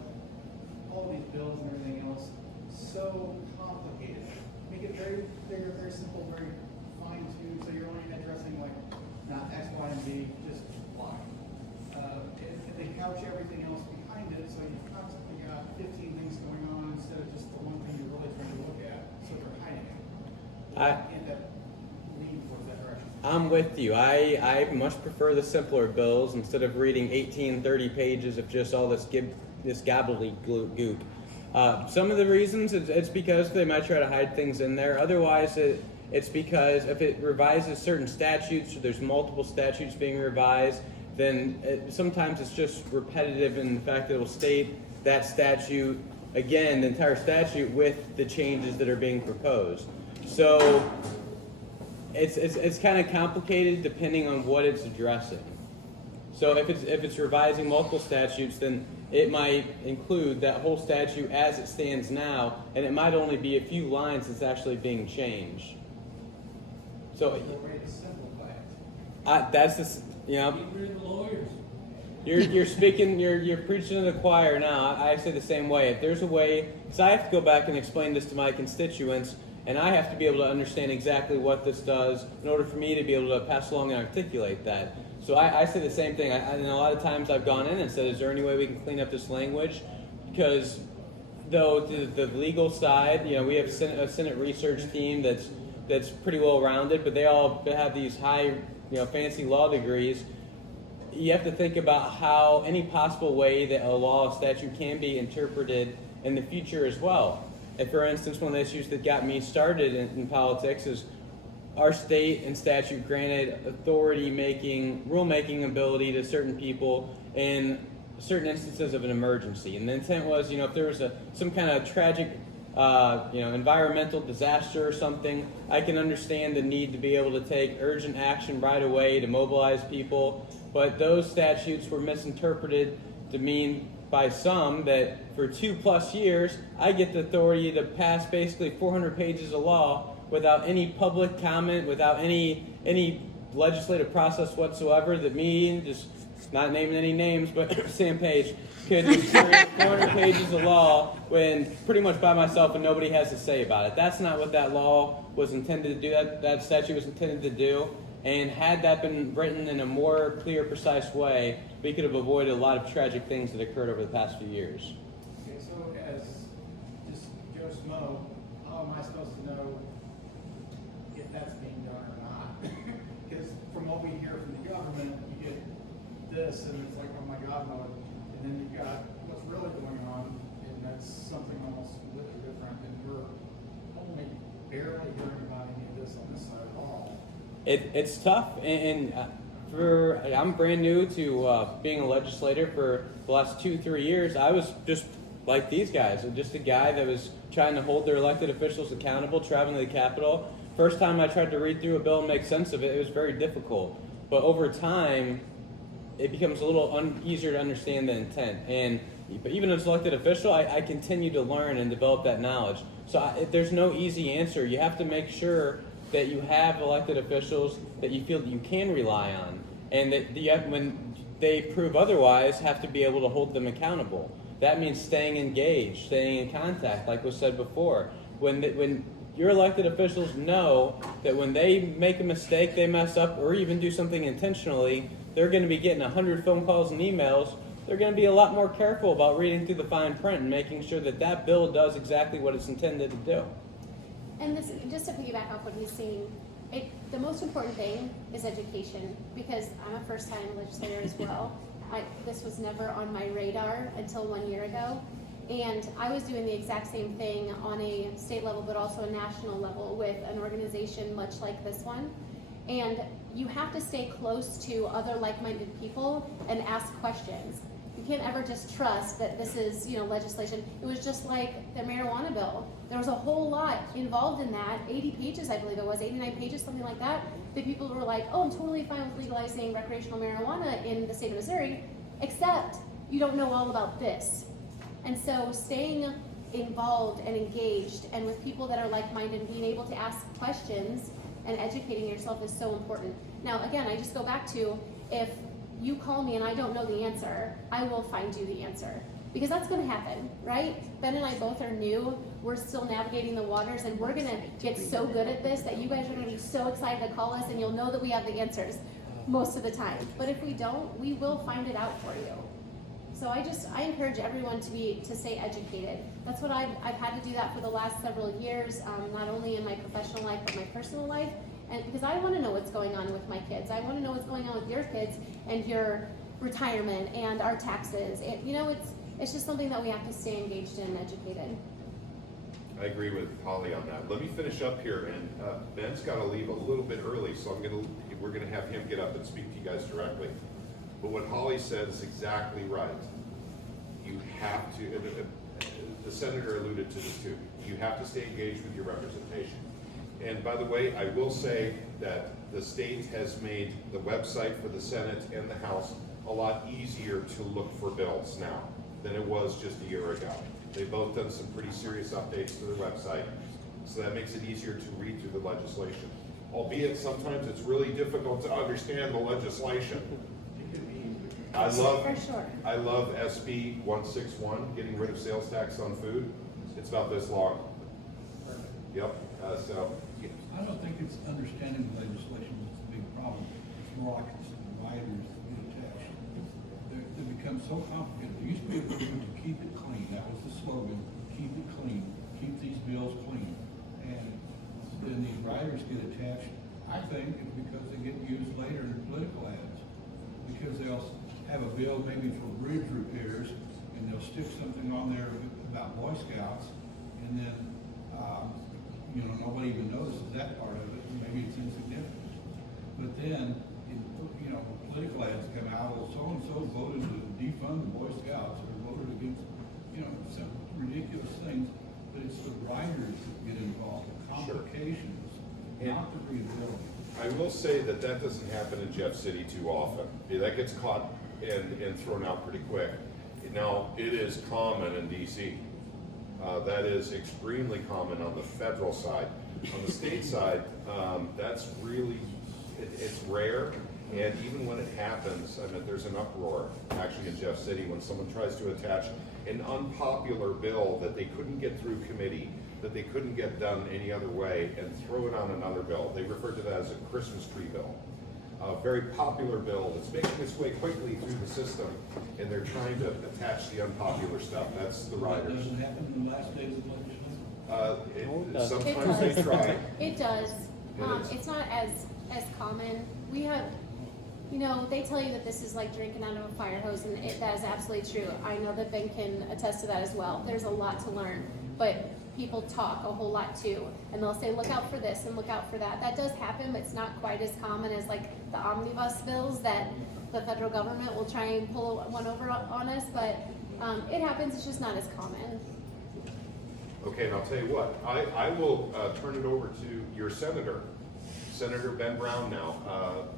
these bills and everything else so complicated? Make it very bigger, very simple, very fine-tuned, so you're only addressing like not X, Y, and Z, just apply. And they couch everything else behind it, so you've constantly got 15 things going on instead of just the one thing you're really trying to look at, so they're hiding it. End up leaning towards that direction. I'm with you. I much prefer the simpler bills instead of reading 30 pages of just all this gobbledygook. Some of the reasons it's because they might try to hide things in there. Otherwise, it's because if it revises certain statutes, or there's multiple statutes being revised, then sometimes it's just repetitive in the fact that it will state that statute again, the entire statute, with the changes that are being proposed. So it's kind of complicated depending on what it's addressing. So if it's revising multiple statutes, then it might include that whole statute as it stands now, and it might only be a few lines that's actually being changed. So There's no way to simplify it. that's this, you know, Get rid of the lawyers. you're speaking, you're preaching to the choir now. I say the same way. If there's a way, because I have to go back and explain this to my constituents, and I have to be able to understand exactly what this does in order for me to be able to pass along and articulate that. So I say the same thing. And a lot of times I've gone in and said, is there any way we can clean up this language? Because though the legal side, you know, we have a Senate research team that's pretty well rounded, but they all have these high, you know, fancy law degrees. You have to think about how any possible way that a law or statute can be interpreted in the future as well. And for instance, one of the issues that got me started in politics is our state and statute granted rule-making ability to certain people in certain instances of an emergency. And the intent was, you know, if there was some kind of tragic, environmental disaster or something, I can understand the need to be able to take urgent action right away to mobilize people. But those statutes were misinterpreted to mean by some that for 2+ years, I get the authority to pass basically 400 pages of law without any public comment, without any legislative process whatsoever, that me, just not naming any names, but Sam Page, could just create 400 pages of law when pretty much by myself and nobody has to say about it. That's not what that law was intended to do, that statute was intended to do. And had that been written in a more clear, precise way, we could have avoided a lot of tragic things that occurred over the past few years. Okay, so as just Joe Smo, how am I supposed to know if that's being done or not? Because from what we hear from the government, you get this, and it's like, oh my God, no. And then you've got what's really going on, and that's something almost completely different, and we're only barely hearing about any of this on this side at all. It's tough, and I'm brand new to being a legislator. For the last 2-3 years, I was just like these guys, just a guy that was trying to hold their elected officials accountable, traveling to the Capitol. First time I tried to read through a bill and make sense of it, it was very difficult. But over time, it becomes a little easier to understand the intent. But even as an elected official, I continue to learn and develop that knowledge. So there's no easy answer. You have to make sure that you have elected officials that you feel that you can rely on, and that when they prove otherwise, have to be able to hold them accountable. That means staying engaged, staying in contact, like was said before. When your elected officials know that when they make a mistake, they mess up, or even do something intentionally, they're going to be getting 100 phone calls and emails. They're going to be a lot more careful about reading through the fine print and making sure that that bill does exactly what it's intended to do. And this, just to piggyback off what he's saying, the most important thing is education, because I'm a first-time legislator as well. This was never on my radar until 1 year ago, and I was doing the exact same thing on a state level, but also a national level with an organization much like this one. And you have to stay close to other like-minded people and ask questions. You can't ever just trust that this is, legislation. It was just like the marijuana bill. There was a whole lot involved in that, 80 pages, I believe it was, 89 pages, something like that. The people were like, oh, I'm totally fine with legalizing recreational marijuana in the state of Missouri, except you don't know all about this. And so staying involved and engaged and with people that are like-minded and being able to ask questions and educating yourself is so important. Now, again, I just go back to, if you call me and I don't know the answer, I will find you the answer. Because that's going to happen, right? Ben and I both are new. We're still navigating the waters, and we're going to get so good at this that you guys are going to be so excited to call us, and you'll know that we have the answers. most of the time. But if we don't, we will find it out for you. So I encourage everyone to stay educated. That's what I've had to do that for the last several years, not only in my professional life, but my personal life. And because I want to know what's going on with my kids. I want to know what's going on with your kids and your retirement and our taxes. And, you know, it's just something that we have to stay engaged in and educated. I agree with Holly on that. Let me finish up here, and Ben's got to leave a little bit early, so we're gonna have him get up and speak to you guys directly. But what Holly said is exactly right. You have to, the senator alluded to this too, you have to stay engaged with your representation. And by the way, I will say that the state has made the website for the Senate and the House a lot easier to look for bills now than it was just a year ago. They've both done some pretty serious updates to their website, so that makes it easier to read through the legislation. Albeit sometimes it's really difficult to understand the legislation. I love SB 161, getting rid of sales tax on food. It's about this long. Yep, so. I don't think it's understanding the legislation that's the big problem. It's rockets and riders get attached. They become so complicated. There used to be a movement to keep it clean. That was the slogan, keep it clean, keep these bills clean. And then these riders get attached, I think it's because they get used later in political ads. Because they'll have a bill maybe for bridge repairs, and they'll stick something on there about Boy Scouts, and then, nobody even notices that part of it, and maybe it's insignificant. But then, political ads come out, well, so-and-so voted to defund the Boy Scouts, or voted against, some ridiculous things, but it's the riders that get involved, the complications, not the rebuilding. I will say that doesn't happen in Jeff City too often. That gets caught and thrown out pretty quick. Now, it is common in DC. That is extremely common on the federal side. On the state side, that's really, it's rare. And even when it happens, there's an uproar actually in Jeff City when someone tries to attach an unpopular bill that they couldn't get through committee, that they couldn't get done any other way, and throw it on another bill. They refer to that as a Christmas tree bill. A very popular bill that's making its way quickly through the system, and they're trying to attach the unpopular stuff. That's the That riders. doesn't happen in the last days of legislation. Sometimes they try. It does. It is. It's not as common. We have, they tell you that this is like drinking out of a fire hose, and that is absolutely true. I know that Ben can attest to that as well. There's a lot to learn, but people talk a whole lot too, and they'll say, look out for this and look out for that. That does happen, but it's not quite as common as like the omnibus bills that the federal government will try and pull one over on us, but it happens. It's just not as common. Okay, and I'll tell you what, I will turn it over to your senator, Senator Ben Brown now,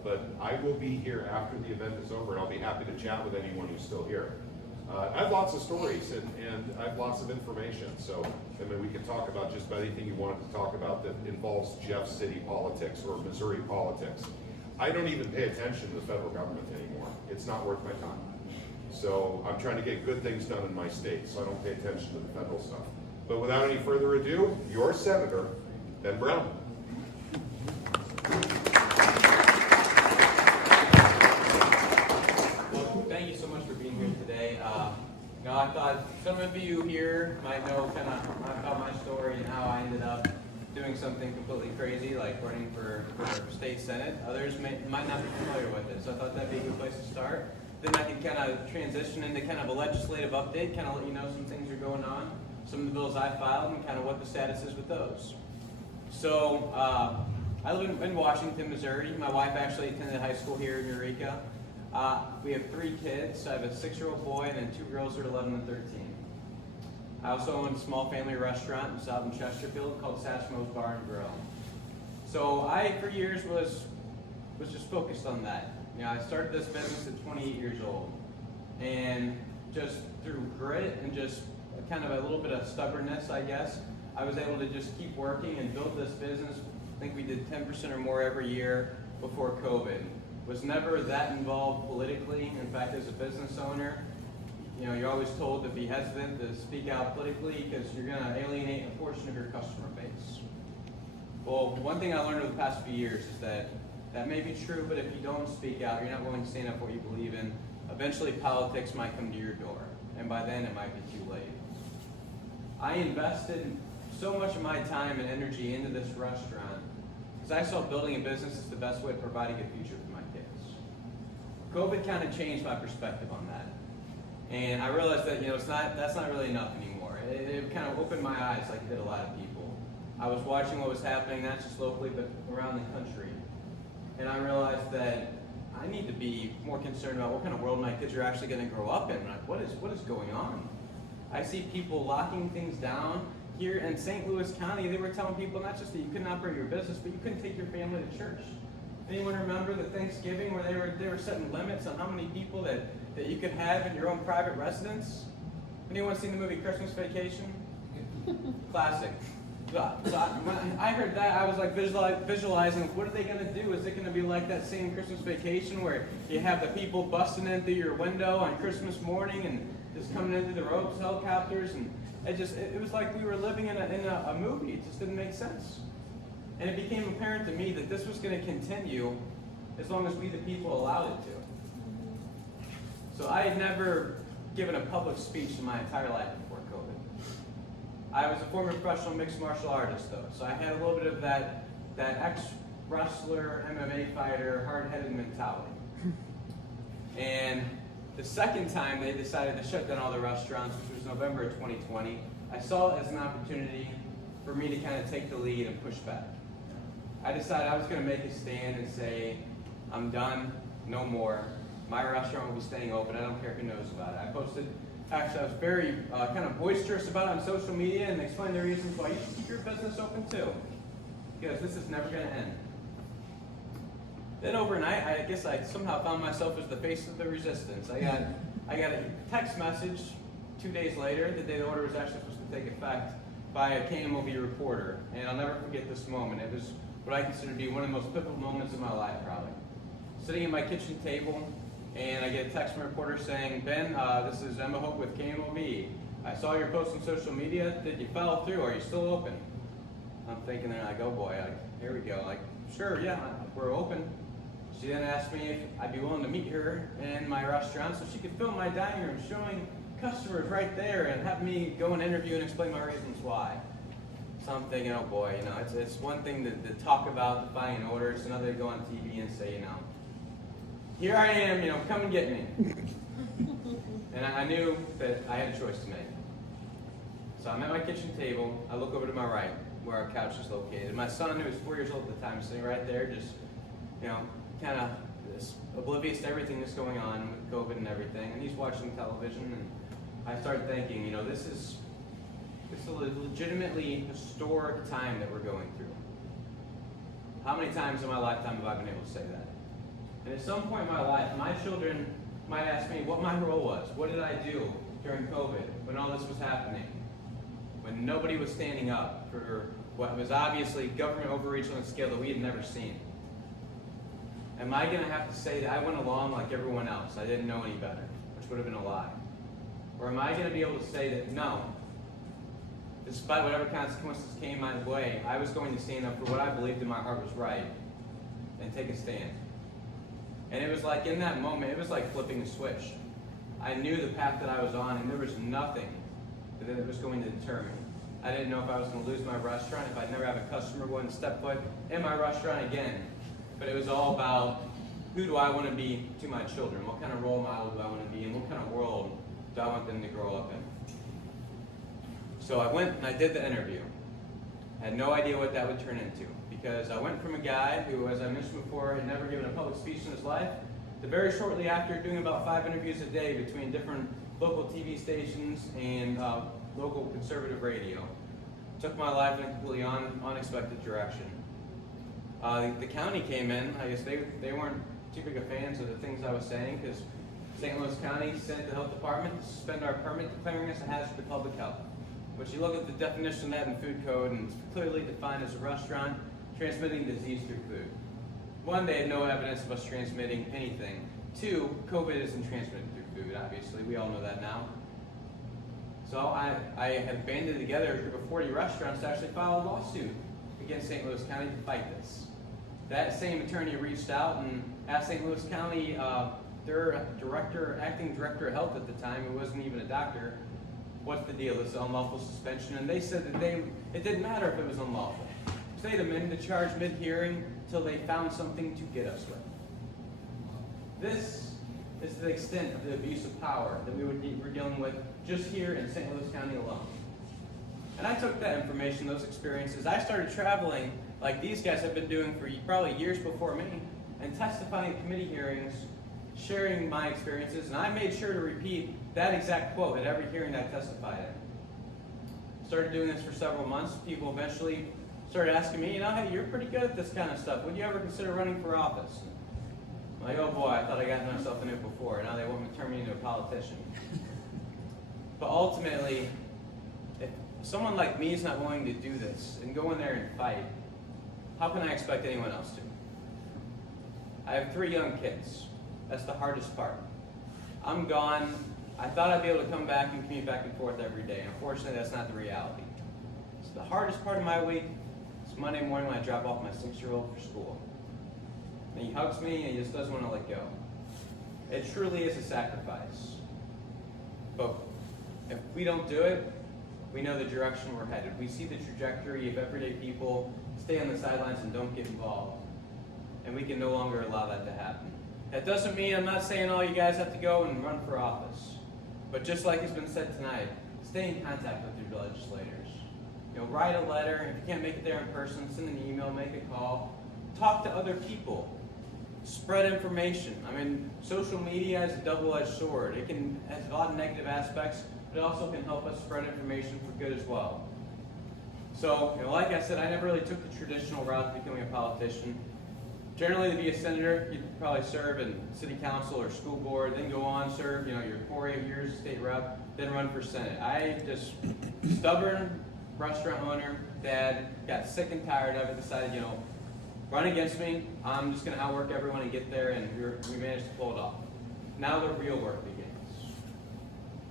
but I will be here after the event is over, and I'll be happy to chat with anyone who's still here. I have lots of stories and I have lots of information, so we can talk about just about anything you want to talk about that involves Jeff City politics or Missouri politics. I don't even pay attention to the federal government anymore. It's not worth my time. So I'm trying to get good things done in my state, so I don't pay attention to the federal stuff. But without any further ado, your Senator, Ben Brown. Well, thank you so much for being here today. I thought some of you here might know kind of about my story and how I ended up doing something completely crazy, like running for state senate. Others might not be familiar with it, so I thought that'd be a good place to start. Then I can kind of transition into kind of a legislative update, kind of let you know some things are going on, some of the bills I filed, and kind of what the status is with those. So I live in Washington, Missouri. My wife actually attended high school here in Eureka. We have 3 kids. I have a 6-year-old boy and then 2 girls who are 11 and 13. I also own a small family restaurant in South Chesterfield called Satchmo's Bar and Grill. So I, for years, was just focused on that. I started this business at 28 years old, and just through grit and just kind of a little bit of stubbornness, I guess, I was able to just keep working and build this business. I think we did 10% or more every year before COVID. Was never that involved politically. In fact, as a business owner, you're always told to be hesitant to speak out politically because you're going to alienate a portion of your customer base. Well, one thing I learned over the past few years is that That may be true, but if you don't speak out, you're not willing to stand up for what you believe in, eventually politics might come to your door, and by then it might be too late. I invested so much of my time and energy into this restaurant because I saw building a business is the best way of providing a future for my kids. COVID kind of changed my perspective on that. And I realized that, that's not really enough anymore. It kind of opened my eyes like it did a lot of people. I was watching what was happening, not just locally, but around the country. And I realized that I need to be more concerned about what kind of world my kids are actually going to grow up in. Like, what is going on? I see people locking things down. Here in St. Louis County, they were telling people not just that you couldn't operate your business, but you couldn't take your family to church. Anyone remember the Thanksgiving where they were setting limits on how many people that you could have in your own private residence? Anyone seen the movie Christmas Vacation? Classic. So when I heard that, I was like visualizing, what are they going to do? Is it going to be like that same Christmas Vacation where you have the people busting in through your window on Christmas morning and just coming in through the ropes, helicopters, and it was like we were living in a movie. It just didn't make sense. And it became apparent to me that this was going to continue as long as we the people allowed it to. So I had never given a public speech in my entire life before COVID. I was a former professional mixed martial artist though, so I had a little bit of that ex-wrestler, MMA fighter, hard-headed mentality. And the second time they decided to shut down all the restaurants, which was November of 2020, I saw it as an opportunity for me to kind of take the lead and push back. I decided I was going to make a stand and say, I'm done, no more. My restaurant will be staying open. I don't care who knows about it. I was very kind of boisterous about it on social media and explained the reasons why you should keep your business open too. Because this is never going to end. Then overnight, I guess I somehow found myself as the face of the resistance. I got a text message 2 days later, the day the order was actually supposed to take effect, by a KMOV reporter. And I'll never forget this moment. It was what I consider to be one of the most pivotal moments of my life, probably. Sitting at my kitchen table, and I get a text from a reporter saying, Ben, this is Emma Hope with KMOV. I saw your post on social media. Did you follow through? Are you still open? I'm thinking, there, like, oh boy, here we go. Like, sure, yeah, we're open. She then asked me if I'd be willing to meet her in my restaurant so she could film my dining room showing customers right there and have me go and interview and explain my reasons why. So I'm thinking, oh boy, it's one thing to talk about defying an order. It's another to go on TV and say, here I am, come and get me. And I knew that I had a choice to make. So I'm at my kitchen table. I look over to my right, where our couch is located. My son, who was 4 years old at the time, is sitting right there, just, kind of oblivious to everything that's going on with COVID and everything. And he's watching television, and I started thinking, this is a legitimately historic time that we're going through. How many times in my lifetime have I been able to say that? And at some point in my life, my children might ask me what my role was. What did I do during COVID when all this was happening? When nobody was standing up for what was obviously government overreach on a scale that we had never seen. Am I going to have to say that I went along like everyone else? I didn't know any better, which would have been a lie. Or am I going to be able to say that no, despite whatever consequences came my way, I was going to stand up for what I believed in my heart was right and take a stand? And it was like in that moment, it was like flipping a switch. I knew the path that I was on, and there was nothing that was going to deter me. I didn't know if I was going to lose my restaurant, if I'd never have a customer go and step foot in my restaurant again. But it was all about, who do I want to be to my children? What kind of role model do I want to be, and what kind of world do I want them to grow up in? So I went and I did the interview. I had no idea what that would turn into, because I went from a guy who, as I mentioned before, had never given a public speech in his life, to very shortly after doing about 5 interviews a day between different local TV stations and local conservative radio. Took my life in a completely unexpected direction. The county came in. I guess they weren't too big of fans of the things I was saying, because St. Louis County sent the health department to suspend our permit, declaring us a hazard to public health. But you look at the definition of that in food code, and it's clearly defined as a restaurant transmitting disease through food. 1, they had no evidence of us transmitting anything. 2, COVID isn't transmitted through food, obviously. We all know that now. So I had banded together a group of 40 restaurants to actually file a lawsuit against St. Louis County to fight this. that same attorney reached out and asked St. Louis County, their acting director of health at the time, who wasn't even a doctor, what's the deal? This is unlawful suspension. And they said that it didn't matter if it was unlawful. So they'd amend the charge mid-hearing till they found something to get us with. This is the extent of the abuse of power that we're dealing with just here in St. Louis County alone. And I took that information, those experiences. I started traveling like these guys have been doing for probably years before me, and testifying at committee hearings, sharing my experiences, and I made sure to repeat that exact quote at every hearing I testified in. Started doing this for several months. People eventually started asking me, hey, you're pretty good at this kind of stuff. Would you ever consider running for office? I'm like, oh boy, I thought I got myself in it before. Now they want me to turn me into a politician. But ultimately, if someone like me is not willing to do this and go in there and fight, how can I expect anyone else to? I have 3 young kids. That's the hardest part. I'm gone. I thought I'd be able to come back and commute back and forth every day. Unfortunately, that's not the reality. So the hardest part of my week is Monday morning when I drop off my 6-year-old for school. And he hugs me and he just doesn't want to let go. It truly is a sacrifice. But if we don't do it, we know the direction we're headed. We see the trajectory of everyday people stay on the sidelines and don't get involved. And we can no longer allow that to happen. That doesn't mean I'm not saying all you guys have to go and run for office. But just like has been said tonight, stay in contact with your legislators. Write a letter. If you can't make it there in person, send an email, make a call. Talk to other people. Spread information. Social media is a double-edged sword. It has a lot of negative aspects, but it also can help us spread information for good as well. So, like I said, I never really took the traditional route to becoming a politician. Generally, to be a senator, you'd probably serve in city council or school board, then go on, serve, your 4 8 years as state rep, then run for Senate. I just, stubborn restaurant owner, dad, got sick and tired of it, decided, run against me, I'm just going to outwork everyone and get there, and we managed to pull it off. Now the real work begins.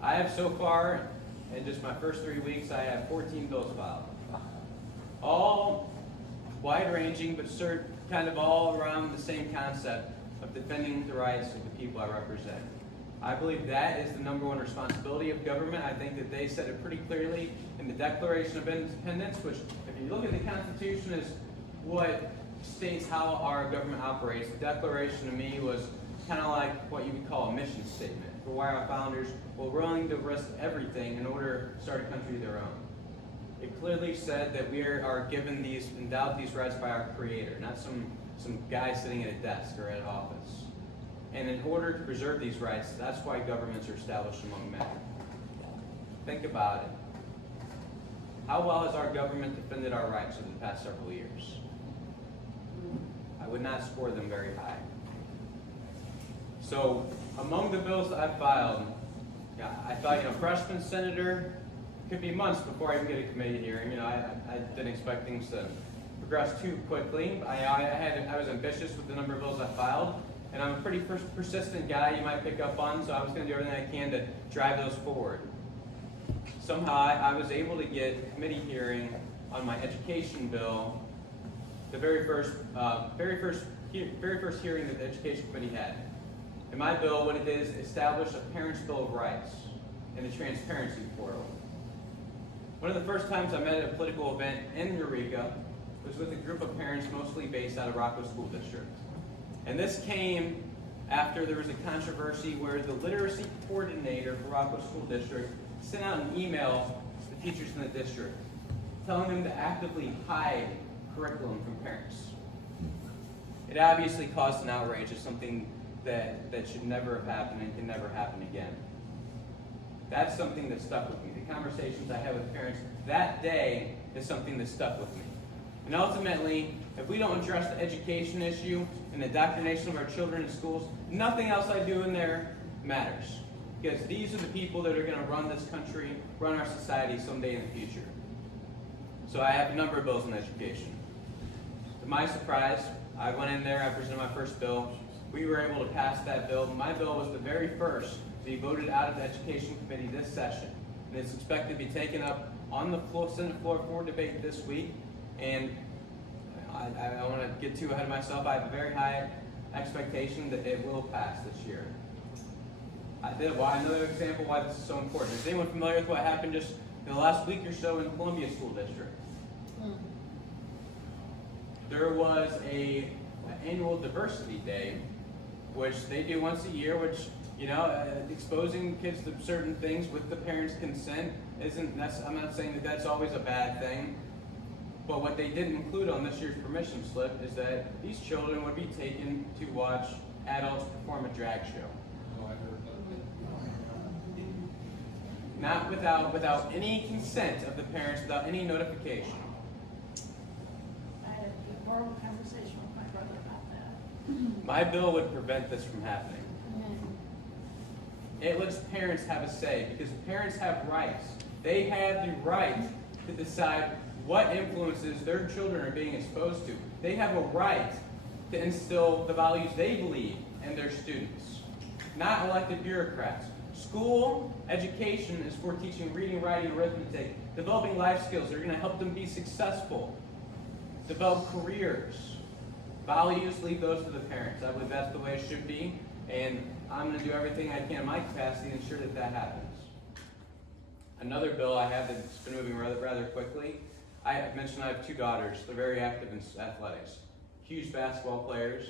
I have so far, in just my first 3 weeks, I have 14 bills filed. All wide-ranging, but kind of all around the same concept of defending the rights of the people I represent. I believe that is the number one responsibility of government. I think that they said it pretty clearly in the Declaration of Independence, which, if you look at the Constitution, is what states how our government operates. The Declaration to me was kind of like what you would call a mission statement for why our founders were willing to risk everything in order to start a country of their own. It clearly said that we are given endowed these rights by our Creator, not some guy sitting at a desk or at an office. And in order to preserve these rights, that's why governments are established among men. Think about it. How well has our government defended our rights over the past several years? I would not score them very high. So, among the bills that I filed, I thought, freshman senator, could be months before I even get a committee hearing. I didn't expect things to progress too quickly. I was ambitious with the number of bills I filed, and I'm a pretty persistent guy you might pick up on, so I was going to do everything I can to drive those forward. Somehow I was able to get a committee hearing on my education bill, the very first hearing that the Education Committee had. In my bill, what it did is establish a Parents' Bill of Rights and a transparency portal. One of the first times I met at a political event in Eureka was with a group of parents mostly based out of Rockwell School District. And this came after there was a controversy where the literacy coordinator for Rockwell School District sent out an email to the teachers in the district telling them to actively hide curriculum from parents. It obviously caused an outrage. It's something that should never have happened and can never happen again. That's something that stuck with me. The conversations I had with parents that day is something that stuck with me. And ultimately, if we don't address the education issue and the indoctrination of our children in schools, nothing else I do in there matters. Because these are the people that are going to run this country, run our society someday in the future. So I have a number of bills in education. To my surprise, I went in there, I presented my first bill. We were able to pass that bill. My bill was the very first to be voted out of the Education Committee this session. And it's expected to be taken up on the Senate floor for debate this week. And I don't want to get too ahead of myself. I have a very high expectation that it will pass this year. Another example why this is so important. Is anyone familiar with what happened just in the last week or so in Columbia School District? There was an annual diversity day, which they do once a year, which, you know, exposing kids to certain things with the parents' consent I'm not saying that that's always a bad thing, but what they didn't include on this year's permission slip is that these children would be taken to watch adults perform a drag show. Not without any consent of the parents, without any notification. I had a horrible conversation with my brother about that. My bill would prevent this from happening. It lets parents have a say, because parents have rights. They have the right to decide what influences their children are being exposed to. They have a right to instill the values they believe in their students, not elected bureaucrats. School education is for teaching reading, writing, arithmetic, developing life skills that are going to help them be successful, develop careers. Values, leave those to the parents. I believe that's the way it should be, and I'm going to do everything I can in my capacity to ensure that that happens. Another bill I have that's been moving rather quickly, I mentioned I have two daughters. They're very active in athletics. Huge basketball players.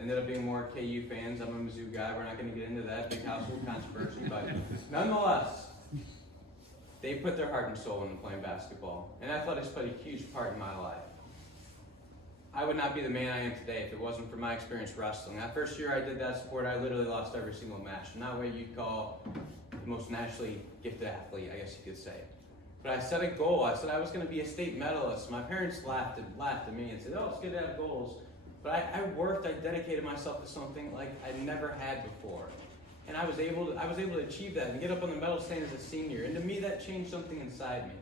Ended up being more KU fans. I'm a Mizzou guy. We're not going to get into that big household controversy, but nonetheless, they put their heart and soul into playing basketball. And athletics played a huge part in my life. I would not be the man I am today if it wasn't for my experience wrestling. That first year I did that sport, I literally lost every single match. I'm not what you'd call the most naturally gifted athlete, I guess you could say. But I set a goal. I said I was going to be a state medalist. My parents laughed at me and said, "Oh, it's good to have goals." But I worked. I dedicated myself to something like I never had before, and I was able to achieve that and get up on the medal stand as a senior. And to me, that changed something inside me.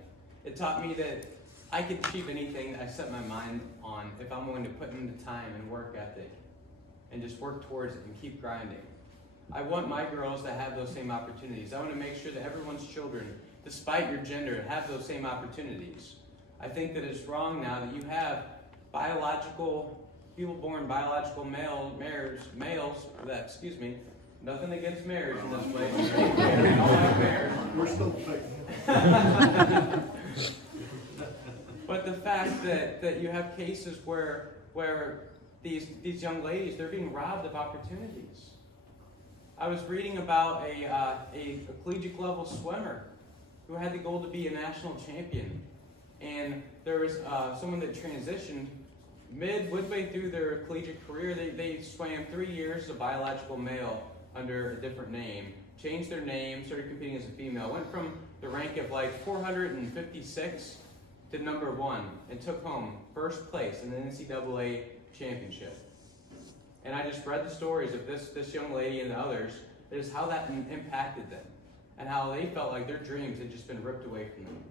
It taught me that I could achieve anything that I set my mind on if I'm willing to put in the time and work ethic, and just work towards it and keep grinding. I want my girls to have those same opportunities. I want to make sure that everyone's children, despite your gender, have those same opportunities. I think that it's wrong now that you have people born biological males, nothing against marriage in this place. All have marriage. We're still fighting. But the fact that you have cases where these young ladies, they're being robbed of opportunities. I was reading about a collegiate level swimmer who had the goal to be a national champion. And there was someone that transitioned midway through their collegiate career. They swam 3 years as a biological male under a different name, changed their name, started competing as a female, went from the rank of like 456 to number 1, and took home first place in the NCAA championship. And I just read the stories of this young lady and the others, is how that impacted them, and how they felt like their dreams had just been ripped away from them.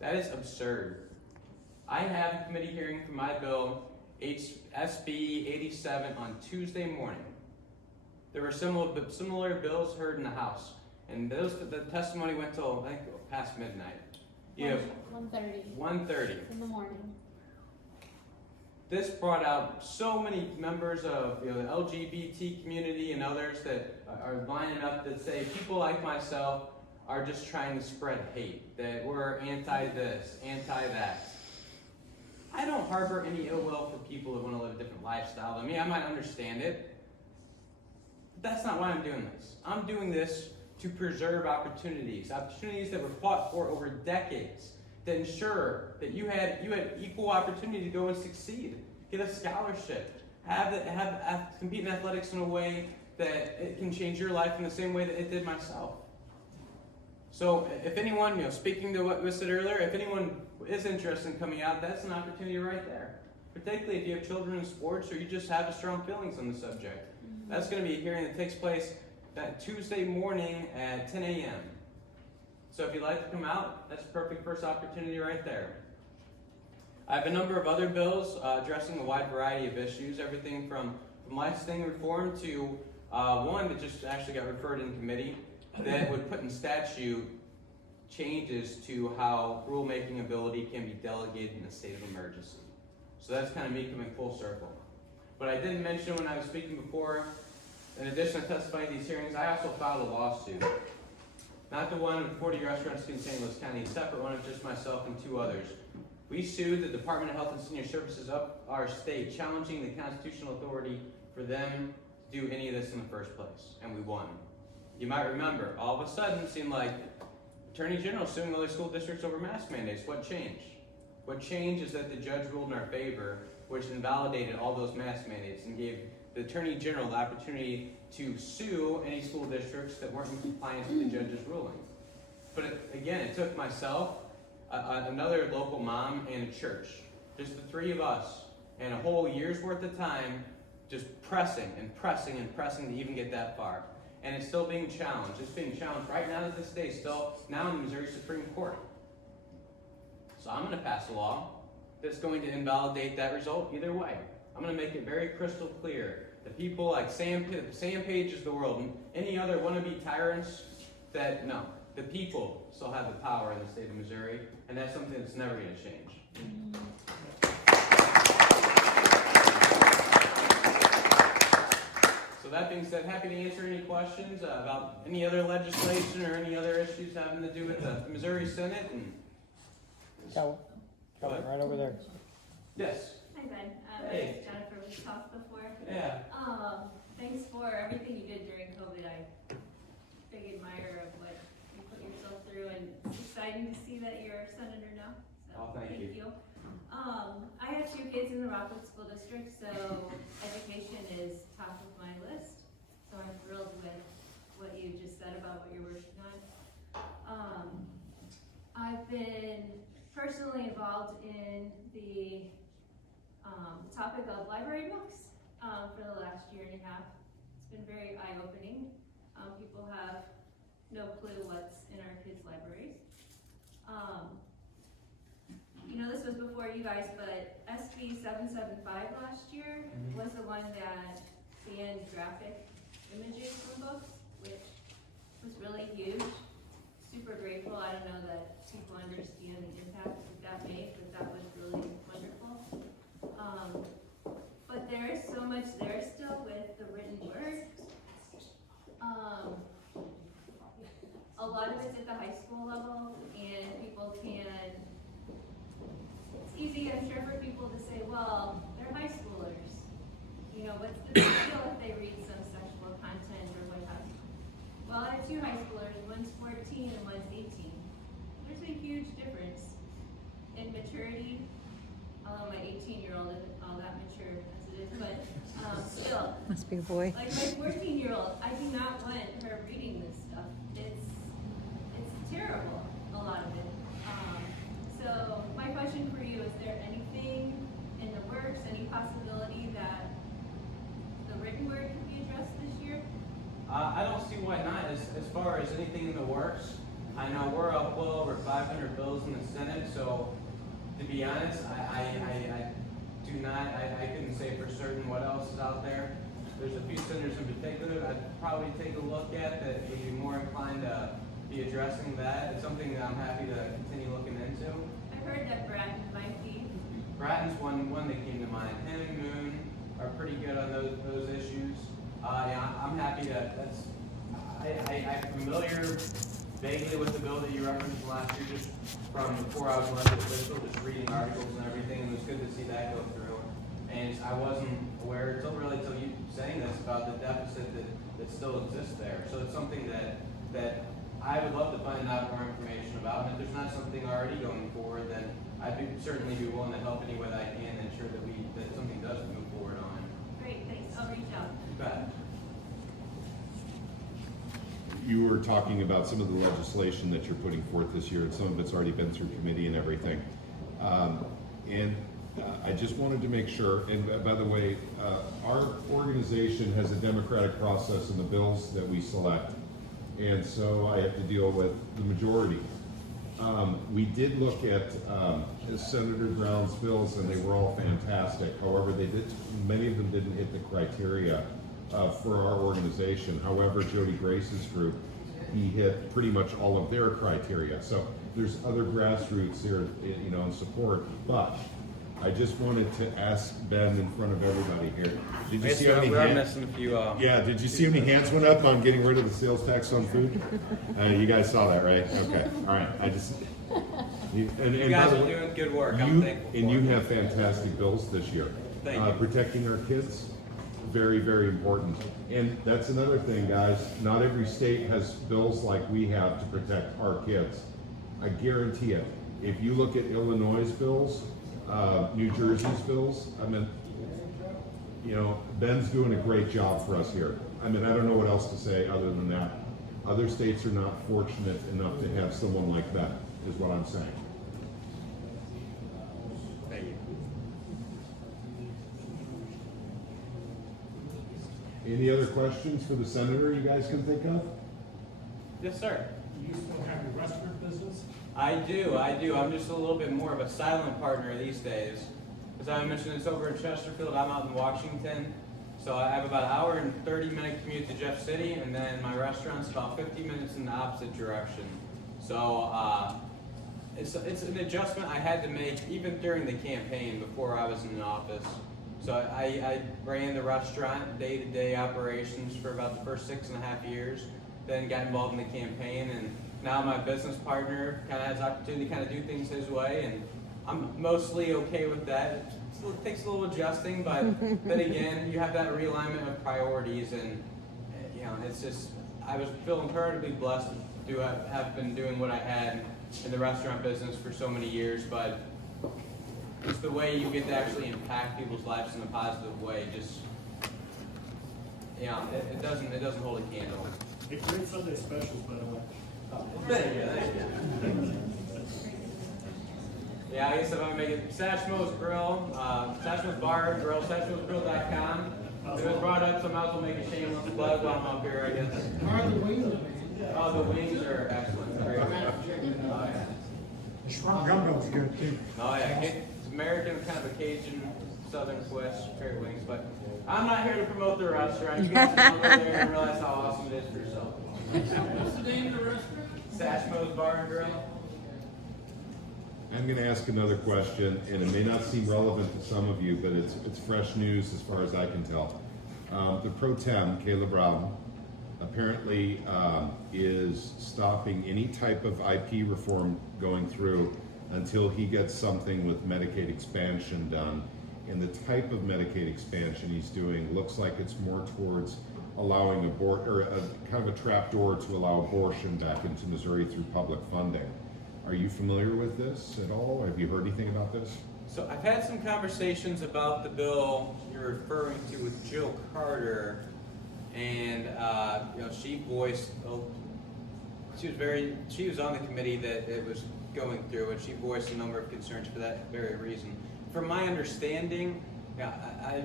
That is absurd. I have a committee hearing for my bill, SB 87, on Tuesday morning. There were similar bills heard in the House, and the testimony went till, I think, past midnight. You have 1:30 in the morning. This brought out so many members of the LGBT community and others that are lining up that say people like myself are just trying to spread hate, that we're anti-this, anti-that. I don't harbor any ill will for people that want to live a different lifestyle than me. I might understand it. But that's not why I'm doing this. I'm doing this to preserve opportunities that were fought for over decades, to ensure that you had equal opportunity to go and succeed, get a scholarship, compete in athletics in a way that it can change your life in the same way that it did myself. So if anyone, speaking to what was said earlier, if anyone is interested in coming out, that's an opportunity right there. Particularly if you have children in sports or you just have strong feelings on the subject. That's going to be a hearing that takes place that Tuesday morning at 10 a.m. So if you'd like to come out, that's a perfect first opportunity right there. I have a number of other bills addressing a wide variety of issues, everything from licensing reform to one that just actually got referred in committee that would put in statute changes to how rulemaking ability can be delegated in a state of emergency. So that's kind of me coming full circle. But I didn't mention when I was speaking before, in addition to testifying at these hearings, I also filed a lawsuit. Not the one with 40 restaurants in St. Louis County, a separate one of just myself and 2 others. We sued the Department of Health and Senior Services of our state, challenging the constitutional authority for them to do any of this in the first place, and we won. You might remember, all of a sudden, it seemed like Attorney General suing other school districts over mask mandates. What changed? What changed is that the judge ruled in our favor, which invalidated all those mask mandates and gave the Attorney General the opportunity to sue any school districts that weren't in compliance with the judge's ruling. But again, it took myself, another local mom, and a church, just the 3 of us, and a whole year's worth of time just pressing and pressing and pressing to even get that far. And it's still being challenged. It's being challenged right now to this day, still now in the Missouri Supreme Court. So I'm going to pass a law that's going to invalidate that result either way. I'm going to make it very crystal clear. The people like Sam Page of the world and any other wannabe tyrants, that no, the people still have the power in the state of Missouri, and that's something that's never going to change. So that being said, happy to answer any questions about any other legislation or any other issues having to do with the Missouri Senate. And Go right over there. yes. Hi Ben, Hey. Jennifer, we've talked before. Yeah. Thanks for everything you did during COVID. I'm a big admirer of what you put yourself through, and it's exciting to see that you're a senator now. So Oh, thank you. I have 2 kids in the Rockwood School District, so education is top of my list. So I'm thrilled with what you just said about what you're working on. I've been personally involved in the topic of library books for the last year and a half. It's been very eye-opening. People have no clue what's in our kids' libraries. This was before you guys, but SB 775 last year was the one that banned graphic images from books, which was really huge. Super grateful. I don't know that people understand the impact that made, but that was really wonderful. But there is so much there still with the written word. A lot of it's at the high school level, and people can, it's easy, I'm sure, for people to say, well, they're high schoolers. What's the big deal if they read some sexual content or what have you? Well, I have 2 high schoolers, one's 14 and one's 18. There's a huge difference in maturity. My 18-year-old isn't all that mature as it is, but still. Must be a boy. Like my 14-year-old, I do not want her reading this stuff. It's terrible, a lot of it. So my question for you, is there anything in the works, any possibility that the written word could be addressed this year? I don't see why not. As far as anything in the works, I know we're up well over 500 bills in the Senate, so to be honest, I couldn't say for certain what else is out there. There's a few senators in particular I'd probably take a look at that would be more inclined to be addressing that. It's something that I'm happy to continue looking into. I've heard that Bratton might be. Bratton's one that came to mind. Him and Moon are pretty good on those issues. I'm happy to. I'm familiar vaguely with the bill that you referenced last year, just from before I was elected official, just reading articles and everything, and it was good to see that go through. And I wasn't aware until you saying this about the deficit that still exists there. So it's something that I would love to find out more information about. And if there's not something already going forward, then I'd certainly be willing to help any way that I can and ensure that something does move forward on. Great, thanks. I'll reach out. You bet. You were talking about some of the legislation that you're putting forth this year, and some of it's already been through committee and everything. I just wanted to make sure, and by the way, our organization has a democratic process in the bills that we select, and so I have to deal with the majority. We did look at Senator Brown's bills, and they were all fantastic. However, many of them didn't hit the criteria for our organization. However, Jody Grace's group he hit pretty much all of their criteria. So there's other grassroots here, you know, in support. But I just wanted to ask Ben in front of everybody here. Did you see how many we are hands? missing a few. Yeah, did you see how many hands went up on getting rid of the sales tax on food? You guys saw that, right? Okay, all right. I just. And You by guys the are way, doing good work. I'm thankful. and for you it. have fantastic bills this year. Thank you. Protecting our kids, very, very important. And that's another thing, guys. Not every state has bills like we have to protect our kids. I guarantee it. If you look at Illinois' bills, New Jersey's bills, I mean, you know, Ben's doing a great job for us here. I mean, I don't know what else to say other than that. Other states are not fortunate enough to have someone like Ben, is what I'm saying. Thank you. Any other questions for the senator you guys can think of? Yes, sir. Do you still have your restaurant business? I do. I'm just a little bit more of a silent partner these days. As I mentioned, it's over in Chesterfield. I'm out in Washington. So I have about an hour and 30-minute commute to Jeff City, and then my restaurant's about 50 minutes in the opposite direction. So it's an adjustment I had to make even during the campaign before I was in the office. So I ran the restaurant day-to-day operations for about the first 6.5 years, then got involved in the campaign, and now my business partner kind of has the opportunity to kind of do things his way, and I'm mostly okay with that. It takes a little adjusting, but then again, you have that realignment of priorities, and you know, it's just, I was feeling incredibly blessed to have been doing what I had in the restaurant business for so many years, but it's the way you get to actually impact people's lives in a positive way. Just, you know, it doesn't hold a candle. Hey, great Sunday specials, by the way. Thank you. Yeah, I guess if I make it Satchmo's Grill, Satchmo's Bar and Grill, Satchmo'sGrill.com. It was brought up, so I might as well make a shameless plug while I'm up here, I guess. How are the wings? Oh, the wings are excellent. They're great. The shrimp gumbo's good too. Oh yeah, it's American, kind of a Cajun, Southern twist, great wings. But I'm not here to promote the restaurant. You guys can go there and realize how awesome it is for yourself. What's the name of the restaurant? Satchmo's Bar and Grill. I'm gonna ask another question, and it may not seem relevant to some of you, but it's fresh news as far as I can tell. The pro tem, Caleb Brown, apparently is stopping any type of IP reform going through until he gets something with Medicaid expansion done. And the type of Medicaid expansion he's doing looks like it's more towards allowing kind of a trapdoor to allow abortion back into Missouri through public funding. Are you familiar with this at all? Have you heard anything about this? So I've had some conversations about the bill you're referring to with Jill Carter, and you know, she voiced, she was on the committee that it was going through, and she voiced a number of concerns for that very reason. From my understanding, I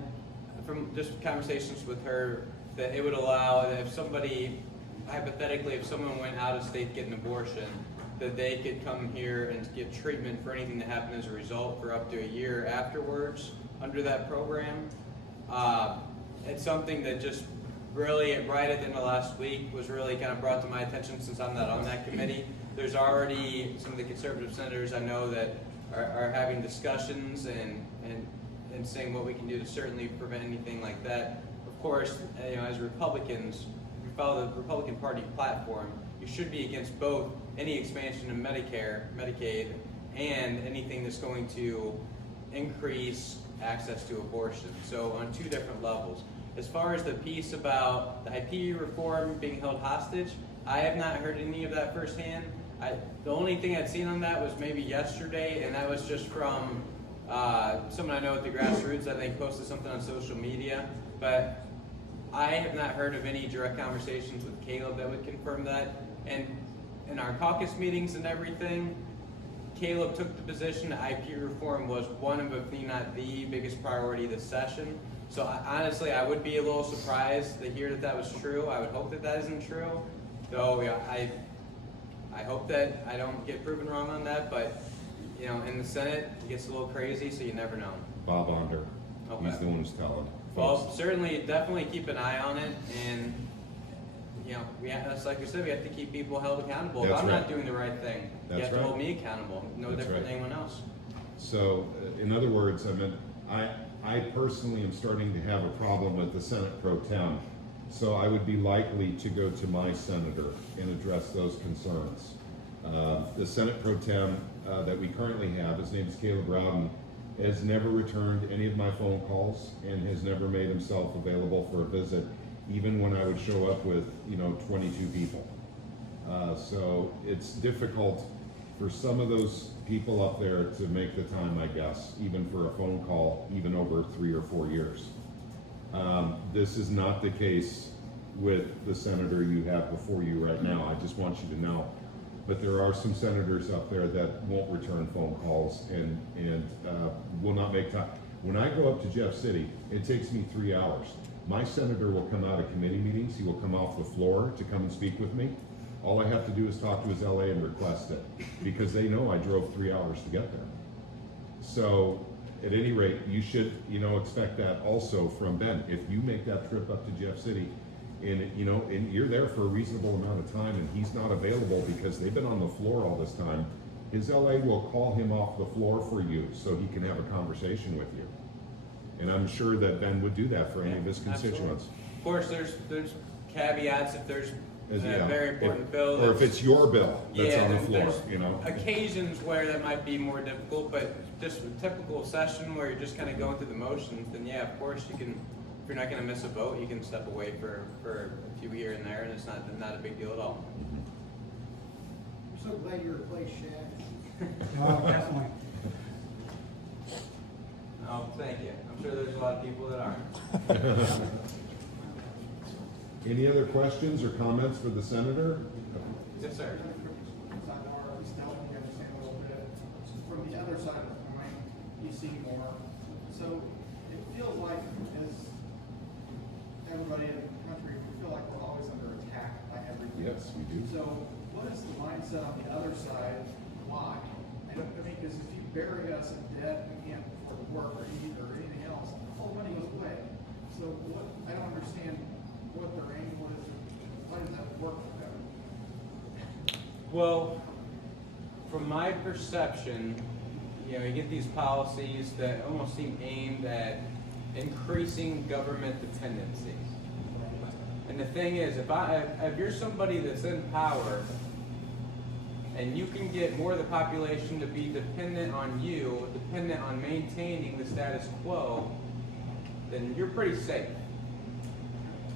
from just conversations with her, that it would allow that if somebody, hypothetically, if someone went out of state to get an abortion, that they could come here and get treatment for anything that happened as a result for up to a year afterwards under that program. It's something that just really, right at the end of last week, was really kind of brought to my attention since I'm not on that committee. There's already some of the conservative senators I know that are having discussions and saying what we can do to certainly prevent anything like that. Of course, you know, as Republicans, if you follow the Republican Party platform, you should be against both any expansion of Medicare, Medicaid, and anything that's going to increase access to abortion. So on two different levels. As far as the piece about the IP reform being held hostage, I have not heard any of that firsthand. The only thing I'd seen on that was maybe yesterday, and that was just from someone I know at the grassroots, I think, posted something on social media. But I have not heard of any direct conversations with Caleb that would confirm that. And in our caucus meetings and everything, Caleb took the position that IP reform was one of, if not the biggest priority this session. So honestly, I would be a little surprised to hear that that was true. I would hope that that isn't true. Though, yeah, I hope that I don't get proven wrong on that. But, you know, in the Senate, it gets a little crazy, so you never know. Bob Onder. Okay. He's the one who's telling. Well, certainly, definitely keep an eye on it. And that's like we said, we have to keep people held accountable. If That's I'm right. not doing the right thing, you That's have to right. hold me accountable. No That's different right. than anyone else. So, in other words, I personally am starting to have a problem with the Senate Pro Tem. So I would be likely to go to my senator and address those concerns. The Senate Pro Tem that we currently have, his name is Caleb Rowden, has never returned any of my phone calls and has never made himself available for a visit, even when I would show up with, 22 people. So it's difficult for some of those people up there to make the time, I guess, even for a phone call, even over 3 or 4 years. This is not the case with the senator you have before you right now. I just want you to know. But there are some senators up there that won't return phone calls and will not make time. When I go up to Jeff City, it takes me 3 hours. My senator will come out of committee meetings. He will come off the floor to come and speak with me. All I have to do is talk to his LA and request it, because they know I drove 3 hours to get there. So, at any rate, you should, expect that also from Ben. If you make that trip up to Jeff City, and you're there for a reasonable amount of time, and he's not available because they've been on the floor all this time, his LA will call him off the floor for you so he can have a conversation with you. And I'm sure that Ben would do that for any of his constituents. Of course, there's caveats if there's a Yeah. very important bill. Or if that's- it's your bill that's on the floor, there's occasions where that might be more difficult, but just a typical session where you're just kind of going through the motions, then yeah, of course you can, if you're not going to miss a vote, you can step away for a few here and there, and it's not a big deal at all. I'm so glad you replaced Shaq. Oh, definitely. Oh, thank you. I'm sure there's a lot of people that aren't. Any other questions or comments for the senator? Yes, sir. From the other side of the coin, you see more. So it feels like, as everybody in the country, we feel like we're always under attack by everything. Yes, we do. So what is the mindset on the other side? Why? Because if you bury us in debt, we can't afford to work or eat or anything else, all the money goes away. So what, I don't understand what their aim was. Why does that work for them? Well, from my perception, you get these policies that almost seem aimed at increasing government dependency. And the thing is, if you're somebody that's in power and you can get more of the population to be dependent on you, dependent on maintaining the status quo, then you're pretty safe.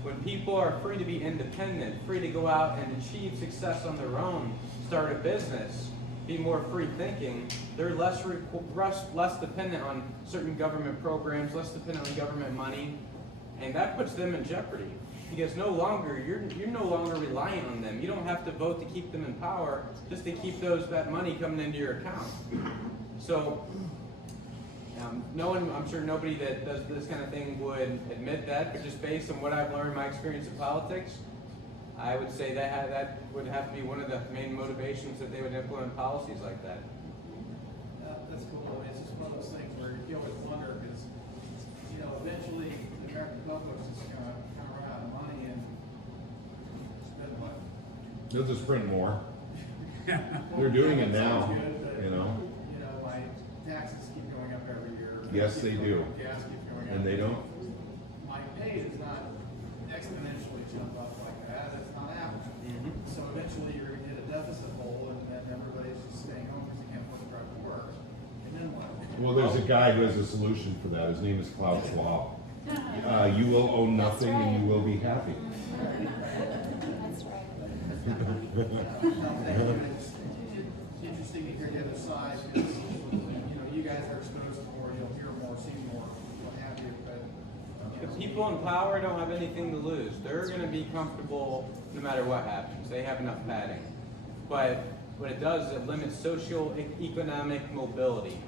When people are free to be independent, free to go out and achieve success on their own, start a business, be more free thinking, they're less dependent on certain government programs, less dependent on government money, and that puts them in jeopardy. Because you're no longer reliant on them. You don't have to vote to keep them in power, just to keep that money coming into your account. So, I'm sure nobody that does this kind of thing would admit that, but just based on what I've learned in my experience in politics, I would say that would have to be one of the main motivations that they would implement policies like that. That's cool. It's just one of those things where you always wonder, because, eventually the American public is just going to kind of run out of money and spend money. They'll just print more. They're doing it now, My taxes keep going up every year. Yes, they do. Gas keeps going up. And they don't. My pay does not exponentially jump up like that. That's not happening. Mm-hmm. So eventually you're going to hit a deficit hole, and then everybody's just staying home because they can't afford to drive to work. And then what? Well, there's a guy who has a solution for that. His name is Klaus Schwab. You will own nothing and you will be happy. That's right. It's interesting to hear the other side, because, you guys are exposed to more, you'll hear more, see more, what have you, but. The people in power don't have anything to lose. They're going to be comfortable no matter what happens. They have enough padding. But what it does is it limits social economic mobility.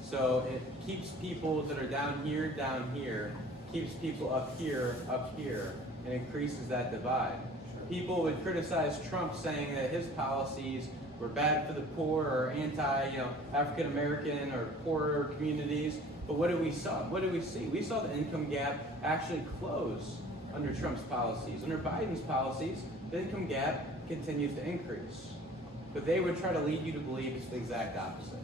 So it keeps people that are down here, keeps people up here, and increases that divide. People would criticize Trump saying that his policies were bad for the poor or African American or poorer communities. But what did we see? We saw the income gap actually close under Trump's policies. Under Biden's policies, the income gap continues to increase. But they would try to lead you to believe it's the exact opposite.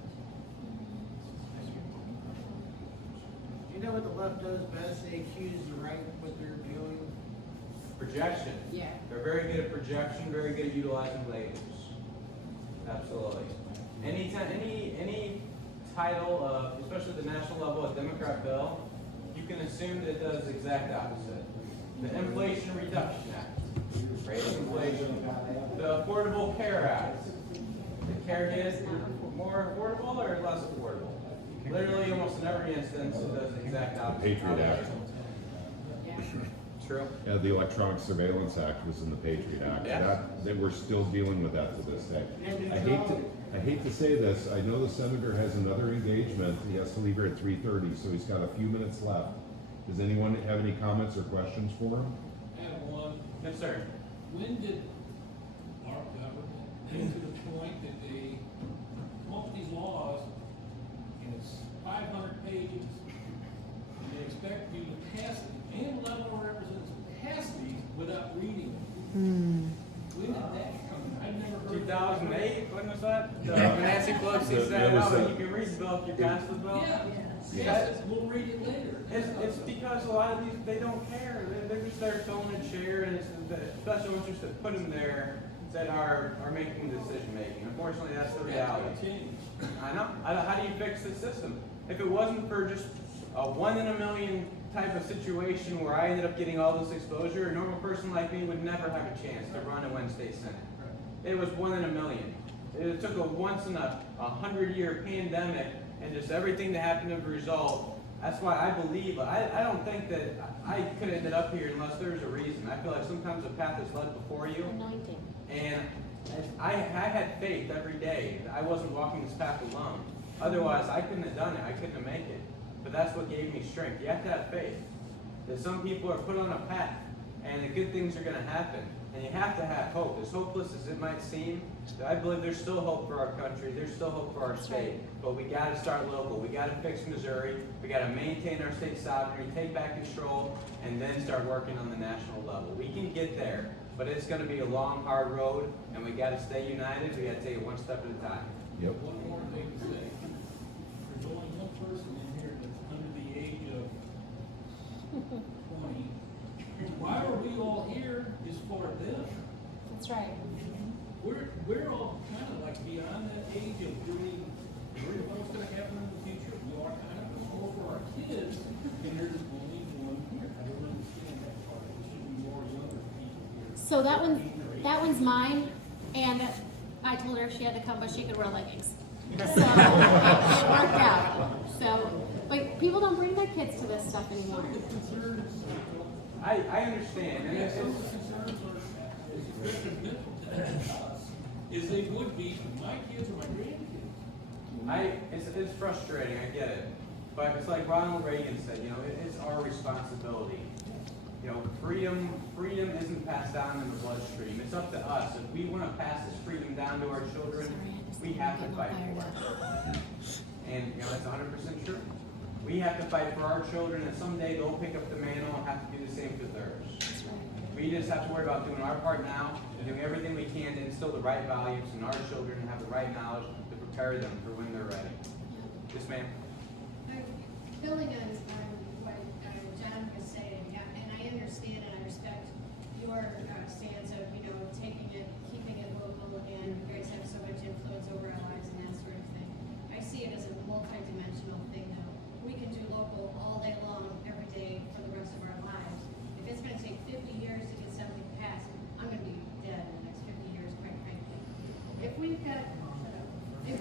You know what the left does best? They accuse the right of what they're doing. Projection. Yeah. They're very good at projection, very good at utilizing labels. Absolutely. Any title of, especially at the national level, a Democrat bill, you can assume that it does the exact opposite. The Inflation Reduction Act, raise inflation. The Affordable Care Act, the care gets more affordable or less affordable? Literally, almost in every instance, it does the exact opposite. Patriot Act. True. Yeah, the Electronic Surveillance Act was in the Patriot Act. Yeah. That we're still dealing with that to this day. And I hate to say this, I know the senator has another engagement, he has to leave here at 3:30, so he's got a few minutes left. Does anyone have any comments or questions for him? I have one. Yes, sir. When did our government get to the point that they come up with these laws and it's 500 pages and they expect you to pass it and let our representatives pass these without reading them? When did that come? I've never heard. 2008, when was that? Yeah. When Nancy Pelosi That said, was oh, a- you can read the bill if you pass the bill? Yeah, pass it, we'll read it later. It's because a lot of these, they don't care. They're just there filling a chair, and it's the special interests that put them there that are making the decision making. Unfortunately, that's the reality. Change. I know. How do you fix the system? If it wasn't for just a 1 in a million type of situation where I ended up getting all this exposure, a normal person like me would never have a chance to run a Wednesday Senate. It was 1 in a million. It took a once in a 100-year pandemic and just everything that happened as a result. That's why I believe, I don't think that I could have ended up here unless there was a reason. I feel like sometimes the path is led before you. Anointing. And I had faith every day that I wasn't walking this path alone. Otherwise, I couldn't have done it. I couldn't have made it. But that's what gave me strength. You have to have faith. That some people are put on a path, and the good things are going to happen. And you have to have hope. As hopeless as it might seem, I believe there's still hope for our country. There's still hope for our state. But we got to start local. We got to fix Missouri. We got to maintain our state sovereignty, take back control, and then start working on the national level. We can get there, but it's going to be a long, hard road, and we got to stay united. We got to take it one step at a time. Yep. One more thing to say. There's only one person in here that's under the age of 20. Why are we all here is for them. That's right. We're all kind of like beyond that age of doing, worrying about what's gonna happen in the future. We are kind of more for our kids, and there's only one here. I don't understand that part. There should be more younger people here. So that one's mine, and I told her if she had to come, but she could wear leggings. So it worked out. So, but people don't bring their kids to this stuff anymore. I understand. And it's, Those concerns are as detrimental to us as they would be to my kids or my grandkids. it's frustrating, I get it. But it's like Ronald Reagan said, you know, it is our responsibility. You know, freedom isn't passed down in the bloodstream. It's up to us. If we want to pass this freedom down to our children, we have to fight for it. And, you know, that's 100% true. We have to fight for our children, and someday they'll pick up the mantle and have to do the same for theirs. We just have to worry about doing our part now, and doing everything we can to instill the right values in our children and have the right knowledge to prepare them for when they're ready. Yes, ma'am. Building on what John was saying, and I understand and I respect your stance of, you know, taking it, keeping it local, and you guys have so much influence over our lives and that sort of thing. I see it as a multi-dimensional thing, though. We can do local all day long, every day, for the rest of our lives. If it's gonna take 50 years to get something passed, I'm gonna be dead in the next 50 years, quite frankly. If we've got, if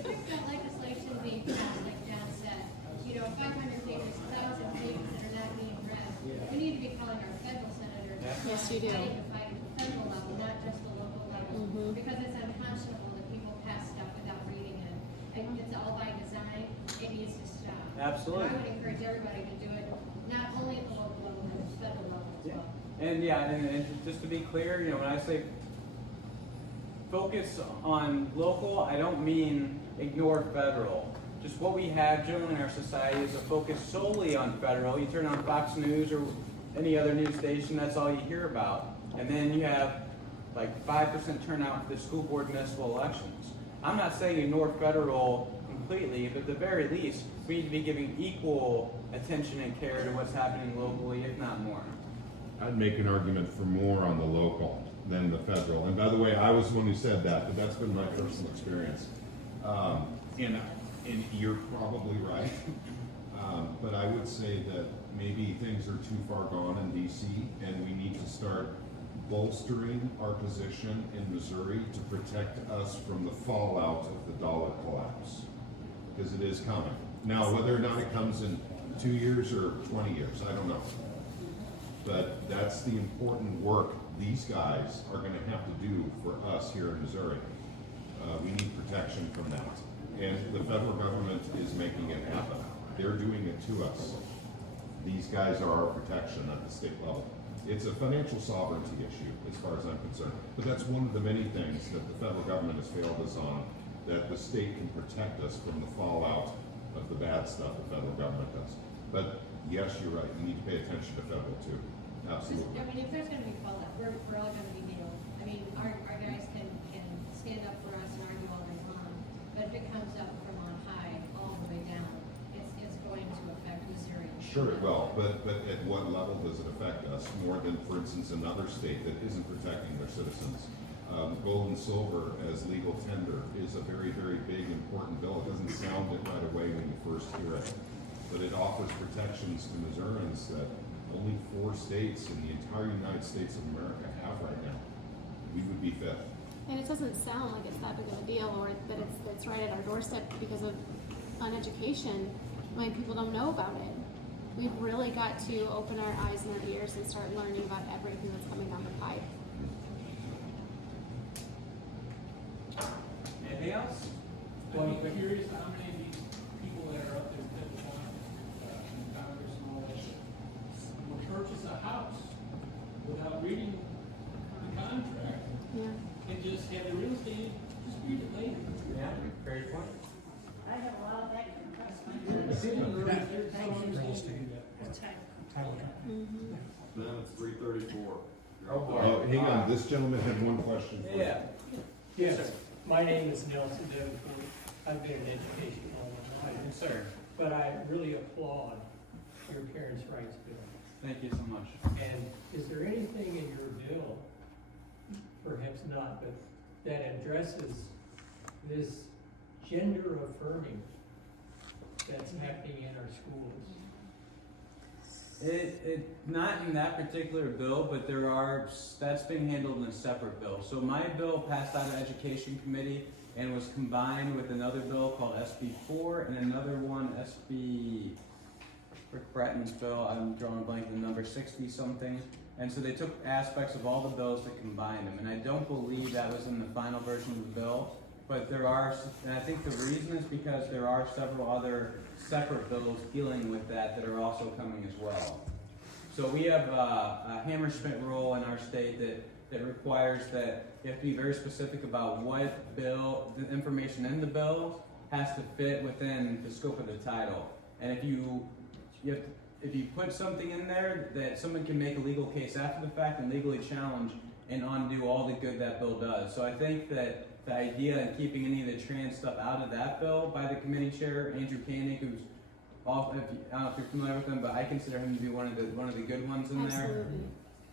we've got legislation being passed, like John said, you know, 500 pages, 1,000 pages that are not being read, we need to be calling our federal senators. Yes, you do. Fighting the fight at the federal level, not just the local level. Because it's unconscionable that people pass stuff without reading it. And it's all by design, it needs to stop. Absolutely. And I would encourage everybody to do it, not only at the local level, but at the federal level as well. And yeah, and just to be clear, you know, when I say focus on local, I don't mean ignore federal. just what we have generally in our society is a focus solely on federal. You turn on Fox News or any other news station, that's all you hear about. And then you have like 5% turnout for the school board municipal elections. I'm not saying ignore federal completely, but at the very least, we need to be giving equal attention and care to what's happening locally, if not more. I'd make an argument for more on the local than the federal. And by the way, I was the one who said that, but that's been my personal experience. And you're probably right. But I would say that maybe things are too far gone in DC, and we need to start bolstering our position in Missouri to protect us from the fallout of the dollar collapse, because it is coming. Now, whether or not it comes in 2 years or 20 years, I don't know. But that's the important work these guys are going to have to do for us here in Missouri. We need protection from that. And the federal government is making it happen. They're doing it to us. These guys are our protection at the state level. It's a financial sovereignty issue, as far as I'm concerned. But that's one of the many things that the federal government has failed us on, that the state can protect us from the fallout of the bad stuff the federal government does. But yes, you're right, you need to pay attention to federal too. Absolutely. I mean, if there's gonna be fallout, we're all gonna be nailed. I mean, our guys can stand up for us and argue all day long, but if it comes up from on high all the way down, it's going to affect Missouri. Sure it will, but at what level does it affect us more than, for instance, another state that isn't protecting their citizens? Gold and silver as legal tender is a very, very big, important bill. It doesn't sound it right away when you first hear it, but it offers protections to Missourians that only 4 states in the entire United States of America have right now. We would be 5th. And it doesn't sound like it's that big of a deal, or that it's right at our doorstep because of uneducation when people don't know about it. We've really got to open our eyes and our ears and start learning about everything that's coming down the pipe. Anything else? Well, I'm curious how many of these people that are up there testifying, in Congress and all that, will purchase a house without reading the contract Yeah. and just have the real estate, just read it later. Yeah, very point. I have a lot of that compressed. Then it's 3:34. Oh, boy. Hang on, this gentleman had one question for you. Yeah. Yes, my name is Nelson Davenport. I've been in education all my life. Yes, sir. But I really applaud your parents' rights bill. Thank you so much. And is there anything in your bill, perhaps not, but that addresses this gender affirming that's happening in our schools? It not in that particular bill, but that's being handled in a separate bill. So my bill passed out of Education Committee and was combined with another bill called SB 4 and another one, SB, Rick Bratton's bill, I'm drawing a blank, the number 60 something. And so they took aspects of all the bills that combined them. And I don't believe that was in the final version of the bill, but there are, and I think the reason is because there are several other separate bills dealing with that are also coming as well. So we have a Hammersmith rule in our state that requires that you have to be very specific about what bill, the information in the bill has to fit within the scope of the title. And if you put something in there that someone can make a legal case after the fact and legally challenge and undo all the good that bill does. So I think that the idea of keeping any of the trans stuff out of that bill by the committee chair, Andrew Koenig, who's off, I don't know if you're familiar with him, but I consider him to be one of the good ones in there. Absolutely.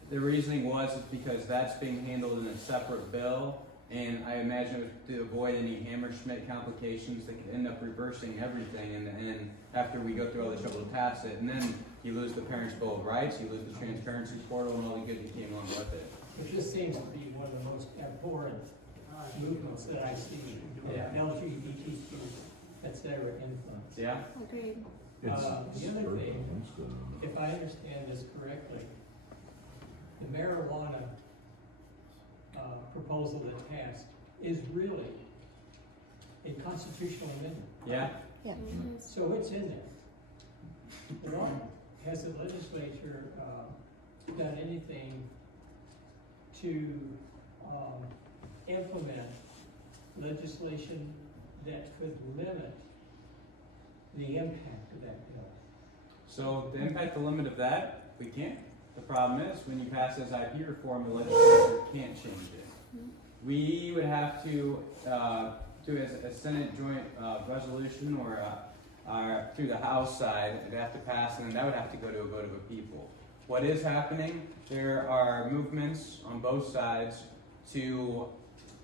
The reasoning was because that's being handled in a separate bill, and I imagine it was to avoid any Hammersmith complications that could end up reversing everything, and after we go through all the trouble to pass it, and then you lose the Parents' Bill of Rights, you lose the transparency portal, and all the good that came along with it. But this seems to be one of the most abhorrent movements that I see, Yeah. LGBTQ, etc. influence. Yeah? Agreed. The other thing, if I understand this correctly, the marijuana proposal that passed is really a constitutional amendment. Yeah? Yeah. So it's in there. One, has the legislature done anything to implement legislation that could limit the impact of that bill? So to impact the limit of that, we can't. The problem is when you pass SIP reform, the legislature can't change it. We would have to do a Senate joint resolution or through the House side, it'd have to pass, and then that would have to go to a vote of the people. What is happening? There are movements on both sides to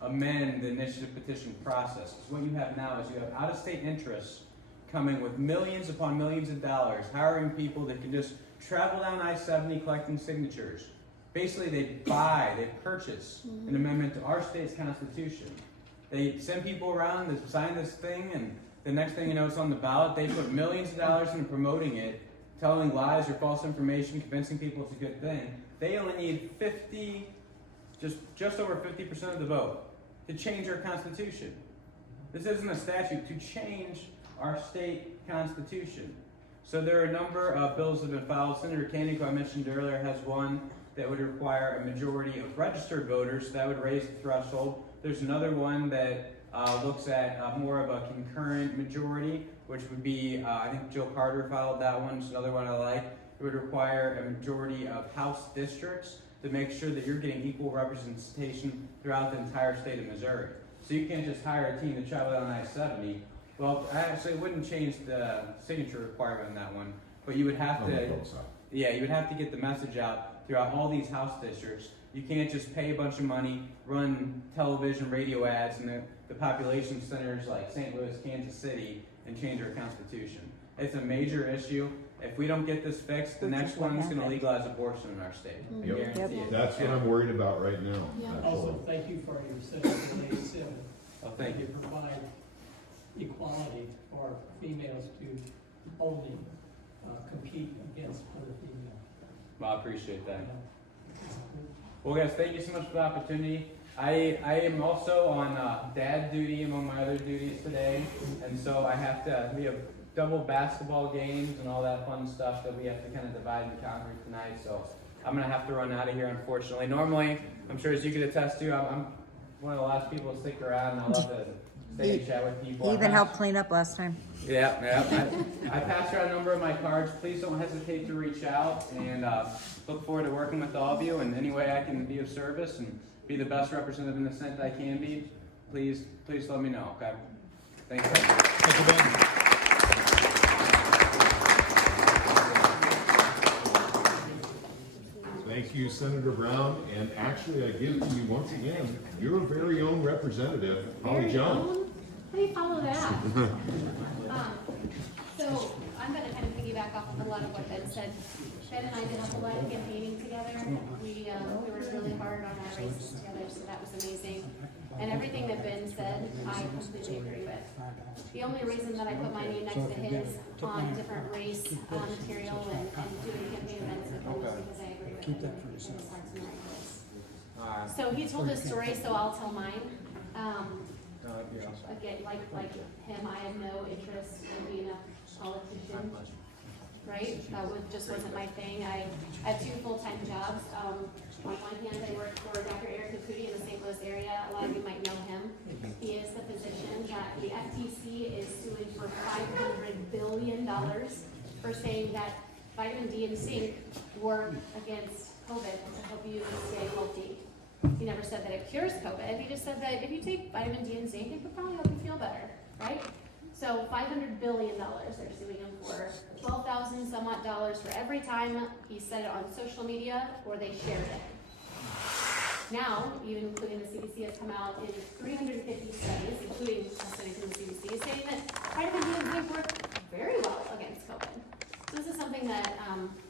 amend the initiative petition process. Because what you have now is you have out-of-state interests coming with millions upon millions of dollars, hiring people that can just travel down I-70 collecting signatures. Basically, they purchase an amendment to our state's constitution. They send people around to sign this thing, and the next thing you know, it's on the ballot. They put millions of dollars into promoting it, telling lies or false information, convincing people it's a good thing. They only need just over 50% of the vote to change our constitution. This isn't a statute to change our state constitution. So there are a number of bills that have been filed. Senator Koenig, who I mentioned earlier, has one that would require a majority of registered voters. That would raise the threshold. There's another one that looks at more of a concurrent majority, which would be, I think Jill Carter filed that one. It's another one I like. It would require a majority of House districts to make sure that you're getting equal representation throughout the entire state of Missouri. So you can't just hire a team to travel down I-70. Well, actually, it wouldn't change the signature requirement on that one, but you would have to, you would have to get the message out throughout all these House districts. You can't just pay a bunch of money, run television, radio ads in the population centers like St. Louis, Kansas City, and change our constitution. It's a major issue. If we don't get this fixed, the next one's going to legalize abortion in our state. I guarantee it. That's what I'm worried about right now. Also, thank you for your Senate 87. Thank you. Provide equality for females to only compete against other females. Well, I appreciate that. Well, guys, thank you so much for the opportunity. I am also on dad duty among my other duties today, and so we have double basketball games and all that fun stuff that we have to kind of divide and conquer tonight, so I'm going to have to run out of here, unfortunately. Normally, I'm sure as you could attest to, I'm one of the last people to stick around, and I love to stay and chat with people. He even helped clean up last time. Yeah. I passed around a number of my cards. Please don't hesitate to reach out, and look forward to working with all of you. And any way I can be of service and be the best representative in the Senate I can be, please let me know. Okay. Thanks. Thank you, Ben. Thank you, Senator Brown. And actually, I give to you once again your very own representative, Holly Jones. How do you follow that? So I'm going to kind of piggyback off of a lot of what Ben said. Ben and I did a whole lot of campaigning together. We worked really hard on our races together, so that was amazing. And everything that Ben said, I completely agree with. The only reason that I put my name next to his on different race material and doing campaign events with him was because I agree with him. His heart's in the right place. So he told his story, so I'll tell mine. Again, like him, I had no interest in being a politician. Right? That just wasn't my thing. I had 2 full-time jobs. On one hand, I worked for Dr. Eric Caputi in the St. Louis area. A lot of you might know him. He is the physician that the FTC is suing for $500 billion for saying that vitamin D and zinc work against COVID to help you stay healthy. He never said that it cures COVID. He just said that if you take vitamin D and zinc, it could probably help you feel better, right? So $500 billion they're suing him for. $12,000 some odd dollars for every time he said it on social media or they shared it. Now, even including the CDC has come out in 350 studies, including a study from the CDC, saying that vitamin D and zinc work very well against COVID. So this is something that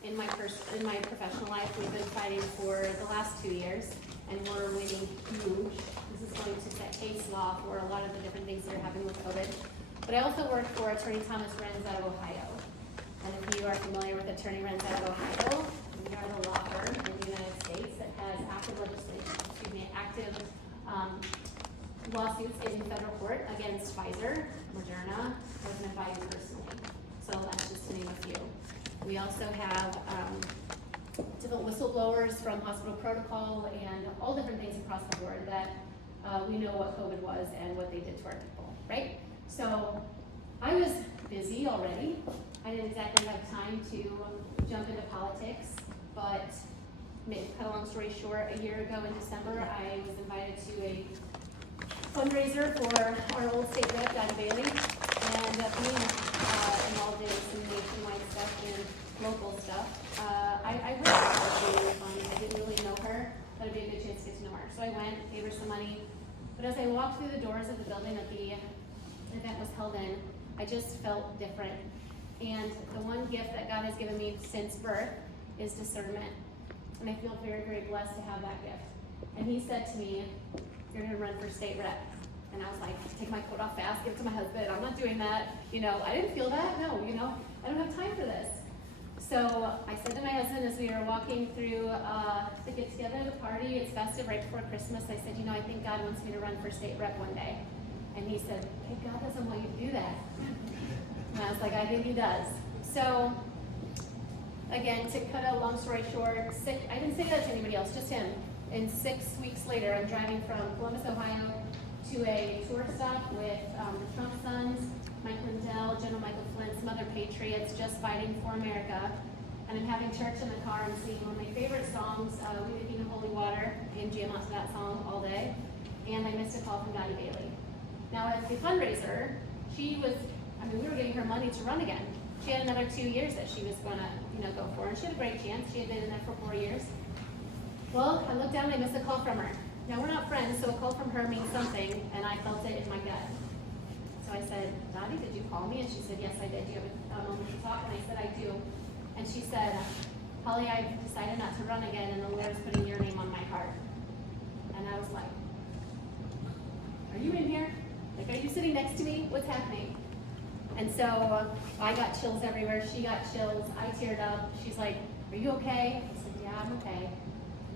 in my professional life we've been fighting for the last 2 years, and we're winning huge. This is going to set case law for a lot of the different things that are happening with COVID. But I also work for Attorney Thomas Renz out of Ohio. And if you are familiar with Attorney Renz out of Ohio, we are the law firm in the United States that has active lawsuits in federal court against Pfizer, Moderna, President Biden personally. So that's just to name a few. We also have different whistleblowers from hospital protocol and all different things across the board that we know what COVID was and what they did to our people, right? So I was busy already. I didn't exactly have time to jump into politics, but cut a long story short, a year ago in December, I was invited to a fundraiser for our old state rep, Don Bailey, and being involved in some nationwide stuff and local stuff. I heard about her being really fun. I didn't really know her, but it'd be a good chance to get to know her. So I went, gave her some money, but as I walked through the doors of the building that the event was held in, I just felt different. And the one gift that God has given me since birth is discernment. And I feel very, very blessed to have that gift. And he said to me, you're gonna run for state rep. And I was like, take my coat off fast, give it to my husband, I'm not doing that. I didn't feel that, no, I don't have time for this. So I said to my husband as we were walking through the get together, the party, it's festive right before Christmas, I said, I think God wants me to run for state rep one day. And he said, hey, God doesn't want you to do that. And I was like, I think he does. So, again, to cut a long story short, I didn't say that to anybody else, just him. And 6 weeks later, I'm driving from Columbus, Ohio to a tour stop with the Trump sons, Mike Lindell, General Michael Flynn, some other patriots just fighting for America. And I'm having church in the car and singing one of my favorite songs, We the King of Holy Water, and jam out to that song all day. And I missed a call from Dottie Bailey. Now, as the fundraiser, we were getting her money to run again. She had another 2 years that she was going to, go for, and she had a great chance. She had been in there for 4 years. Well, I looked down and I missed a call from her. Now, we're not friends, so a call from her means something, and I felt it in my gut. So I said, Dottie, did you call me? And she said, yes, I did. Do you have a moment to talk? And I said, I do. And she said, Holly, I've decided not to run again, and the Lord's putting your name on my heart. And I was like, are you in here? Like, are you sitting next to me? What's happening? And so I got chills everywhere. She got chills. I teared up. She's like, are you okay? I said, yeah, I'm okay.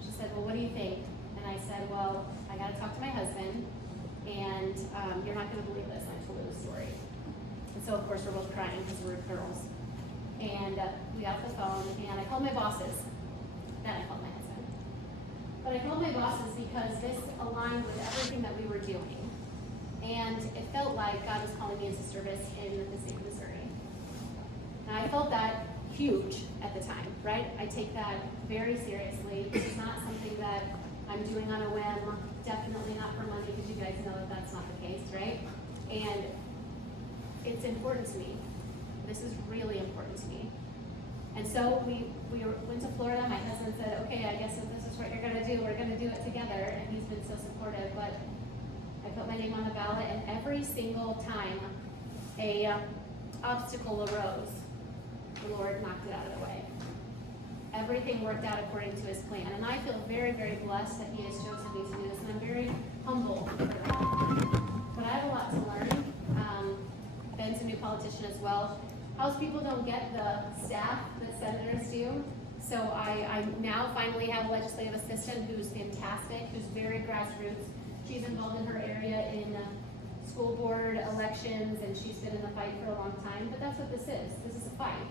She said, well, what do you think? And I said, well, I got to talk to my husband, and you're not going to believe this. And I told her the story. And so, of course, we're both crying because we're girls. And we got off the phone, and I called my bosses. Then I called my husband. But I called my bosses because this aligned with everything that we were doing. And it felt like God was calling me into service in the state of Missouri. And I felt that huge at the time, right? I take that very seriously. It's not something that I'm doing on a whim, definitely not for money, because you guys know that that's not the case, right? And it's important to me. This is really important to me. And so we went to Florida. My husband said, okay, I guess if this is what you're gonna do, we're gonna do it together. And he's been so supportive, but I put my name on the ballot, and every single time a obstacle arose, the Lord knocked it out of the way. Everything worked out according to his plan. And I feel very, very blessed that he has chosen me to do this, and I'm very humble for that. But I have a lot to learn. Ben's a new politician as well. House people don't get the staff that senators do. So I now finally have a legislative assistant who's fantastic, who's very grassroots. She's involved in her area in school board elections, and she's been in the fight for a long time. But that's what this is. This is a fight.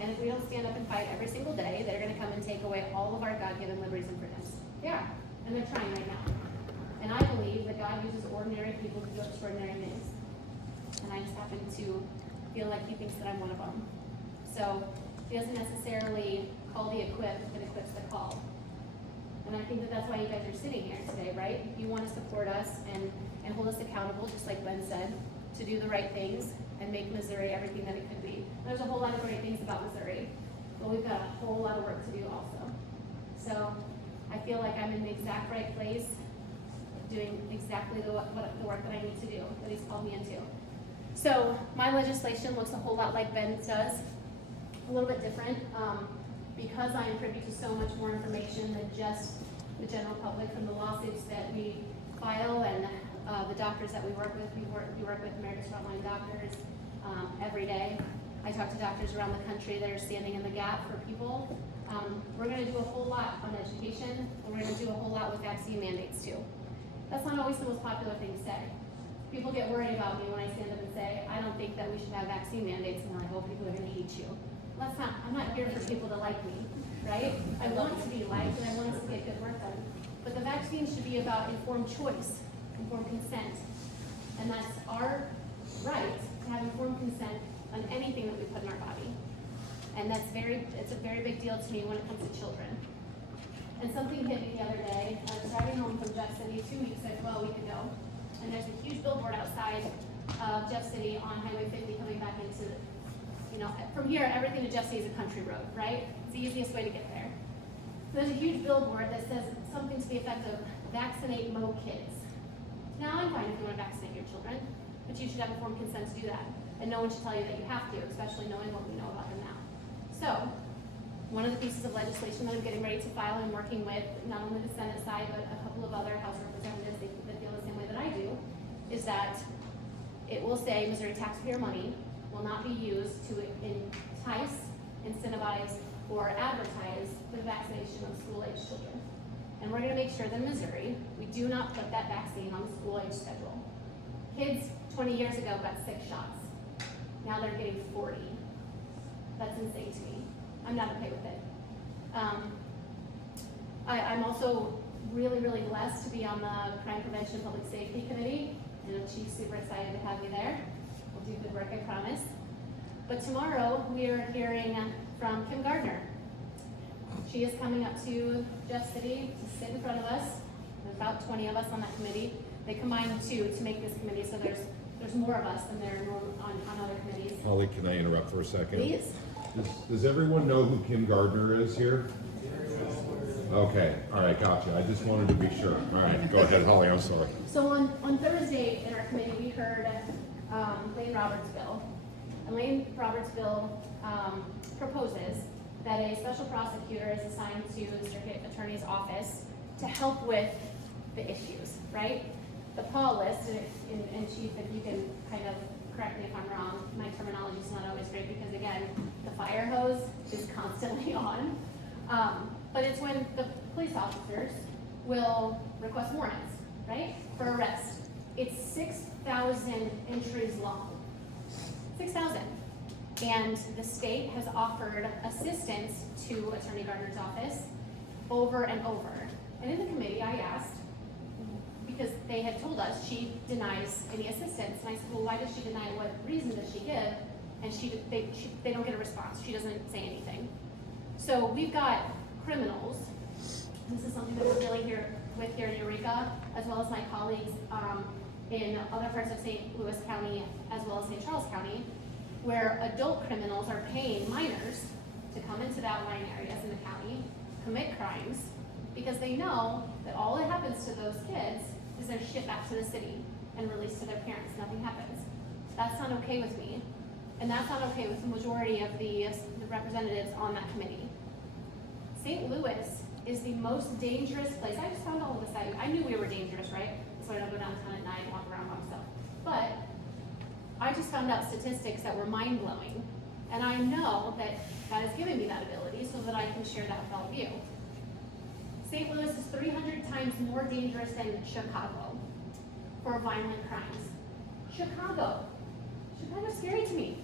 And if we don't stand up and fight every single day, they're going to come and take away all of our God-given liberties and freedoms. Yeah, and they're trying right now. And I believe that God uses ordinary people to do extraordinary things. And I just happen to feel like he thinks that I'm one of them. So he doesn't necessarily call the equipped, but equips the called. And I think that that's why you guys are sitting here today, right? You want to support us and hold us accountable, just like Ben said, to do the right things and make Missouri everything that it could be. There's a whole lot of great things about Missouri, but we've got a whole lot of work to do also. So I feel like I'm in the exact right place, doing exactly the work that I need to do, that he's called me into. So my legislation looks a whole lot like Ben's does, a little bit different, because I am privy to so much more information than just the general public from the lawsuits that we file and the doctors that we work with. We work with America's Frontline Doctors every day. I talk to doctors around the country that are standing in the gap for people. We're going to do a whole lot on education, and we're going to do a whole lot with vaccine mandates too. That's not always the most popular thing to say. People get worried about me when I stand up and say, I don't think that we should have vaccine mandates, and I hope people are going to hate you. I'm not here for people to like me, right? I want to be liked, and I want us to get good work done. But the vaccine should be about informed choice, informed consent. And that's our right to have informed consent on anything that we put in our body. And it's a very big deal to me when it comes to children. And something hit me the other day. I was driving home from Jeff City a week ago, and there's a huge billboard outside of Jeff City on Highway 50 coming back into, from here, everything to Jeff City is a country road, right? It's the easiest way to get there. There's a huge billboard that says something to the effect of vaccinate Mo kids. Now, I'm fine if you want to vaccinate your children, but you should have informed consent to do that. And no one should tell you that you have to, especially knowing what we know about them now. So, one of the pieces of legislation that I'm getting ready to file and working with, not only the Senate side, but a couple of other House representatives that feel the same way that I do, is that it will say Missouri taxpayer money will not be used to entice, incentivize, or advertise the vaccination of school-age children. And we're gonna make sure that in Missouri, we do not put that vaccine on the school-age schedule. Kids 20 years ago got 6 shots. Now they're getting 40. That's insane to me. I'm not okay with it. I'm also really, really blessed to be on the Crime Prevention and Public Safety Committee. And Chief's super excited to have you there. We'll do good work, I promise. But tomorrow, we are hearing from Kim Gardner. She is coming up to Jeff City to sit in front of us. There's about 20 of us on that committee. They combined 2 to make this committee, so there's more of us than there are on other committees. Holly, can I interrupt for a second? Please. Does everyone know who Kim Gardner is here? Okay, all right, gotcha. I just wanted to be sure. All right, go ahead, Holly, I'm sorry. So on Thursday in our committee, we heard Lane Roberts' bill. And Lane Roberts' bill proposes that a special prosecutor is assigned to the circuit attorney's office to help with the issues, right? The PAW list, and Chief, if you can kind of correct me if I'm wrong, my terminology is not always great because again, the fire hose is constantly on. But it's when the police officers will request warrants, right, for arrest. It's 6,000 entries long. 6,000. And the state has offered assistance to Attorney Gardner's office over and over. And in the committee, I asked, because they had told us she denies any assistance. And I said, well, why does she deny? What reason does she give? And they don't get a response. She doesn't say anything. So we've got criminals. This is something that we're dealing with here in Eureka, as well as my colleagues in other parts of St. Louis County, as well as St. Charles County, where adult criminals are paying minors to come into the outlying areas in the county, commit crimes, because they know that all that happens to those kids is they're shipped back to the city and released to their parents. Nothing happens. That's not okay with me. And that's not okay with the majority of the representatives on that committee. St. Louis is the most dangerous place. I just found all of this out. I knew we were dangerous, right? So I don't go downtown at night and walk around by myself. But I just found out statistics that were mind-blowing. And I know that God has given me that ability so that I can share that with all of you. St. Louis is 300 times more dangerous than Chicago for violent crimes. Chicago's scary to me.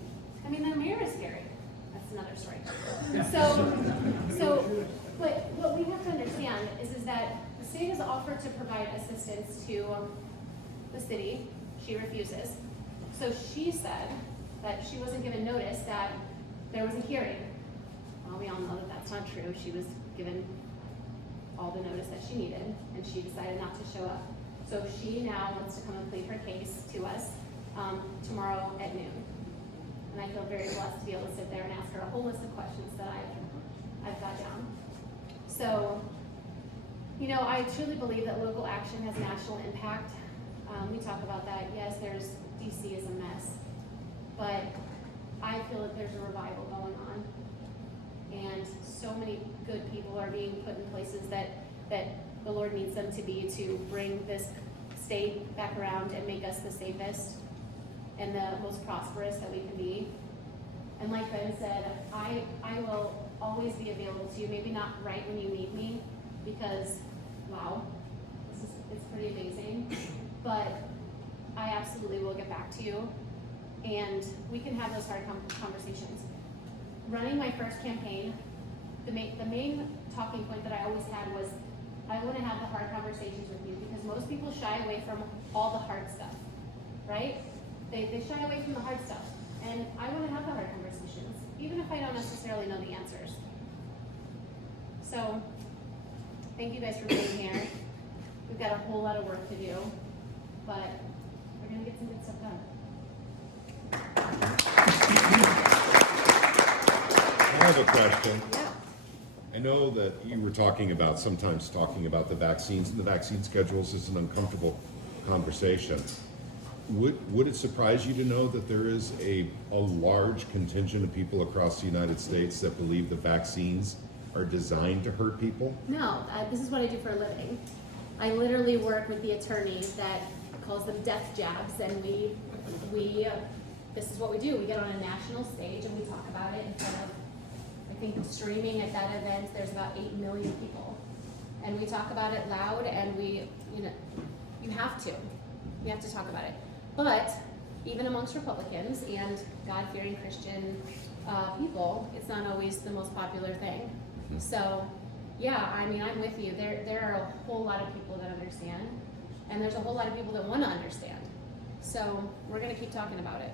I mean, the mayor is scary. That's another story. But what we have to understand is that the state has offered to provide assistance to the city. She refuses. So she said that she wasn't given notice that there was a hearing. Well, we all know that that's not true. She was given all the notice that she needed, and she decided not to show up. So she now wants to come and plead her case to us tomorrow at noon. And I feel very blessed to be able to sit there and ask her a whole list of questions that I've got down. So, I truly believe that local action has national impact. We talk about that. Yes, DC is a mess, but I feel that there's a revival going on, and so many good people are being put in places that the Lord needs them to be to bring this state back around and make us the safest and the most prosperous that we can be. And like Ben said, I will always be available to you, maybe not right when you need me, because, wow, it's pretty amazing, but I absolutely will get back to you, and we can have those hard conversations. Running my first campaign, the main talking point that I always had was, I want to have the hard conversations with you, because most people shy away from all the hard stuff, right? They shy away from the hard stuff. And I want to have the hard conversations, even if I don't necessarily know the answers. So, thank you guys for being here. We've got a whole lot of work to do, but we're gonna get some good stuff done. I have a question. Yeah. I know that you were sometimes talking about the vaccines and the vaccine schedules is an uncomfortable conversation. Would it surprise you to know that there is a large contingent of people across the United States that believe the vaccines are designed to hurt people? No, this is what I do for a living. I literally work with the attorney that calls them death jabs, and we this is what we do. We get on a national stage and we talk about it in front of, I think streaming at that event, there's about 8 million people. And we talk about it loud, and you have to talk about it. But even amongst Republicans and God-fearing Christian people, it's not always the most popular thing. So, yeah, I mean, I'm with you. There are a whole lot of people that understand, and there's a whole lot of people that want to understand. So we're going to keep talking about it.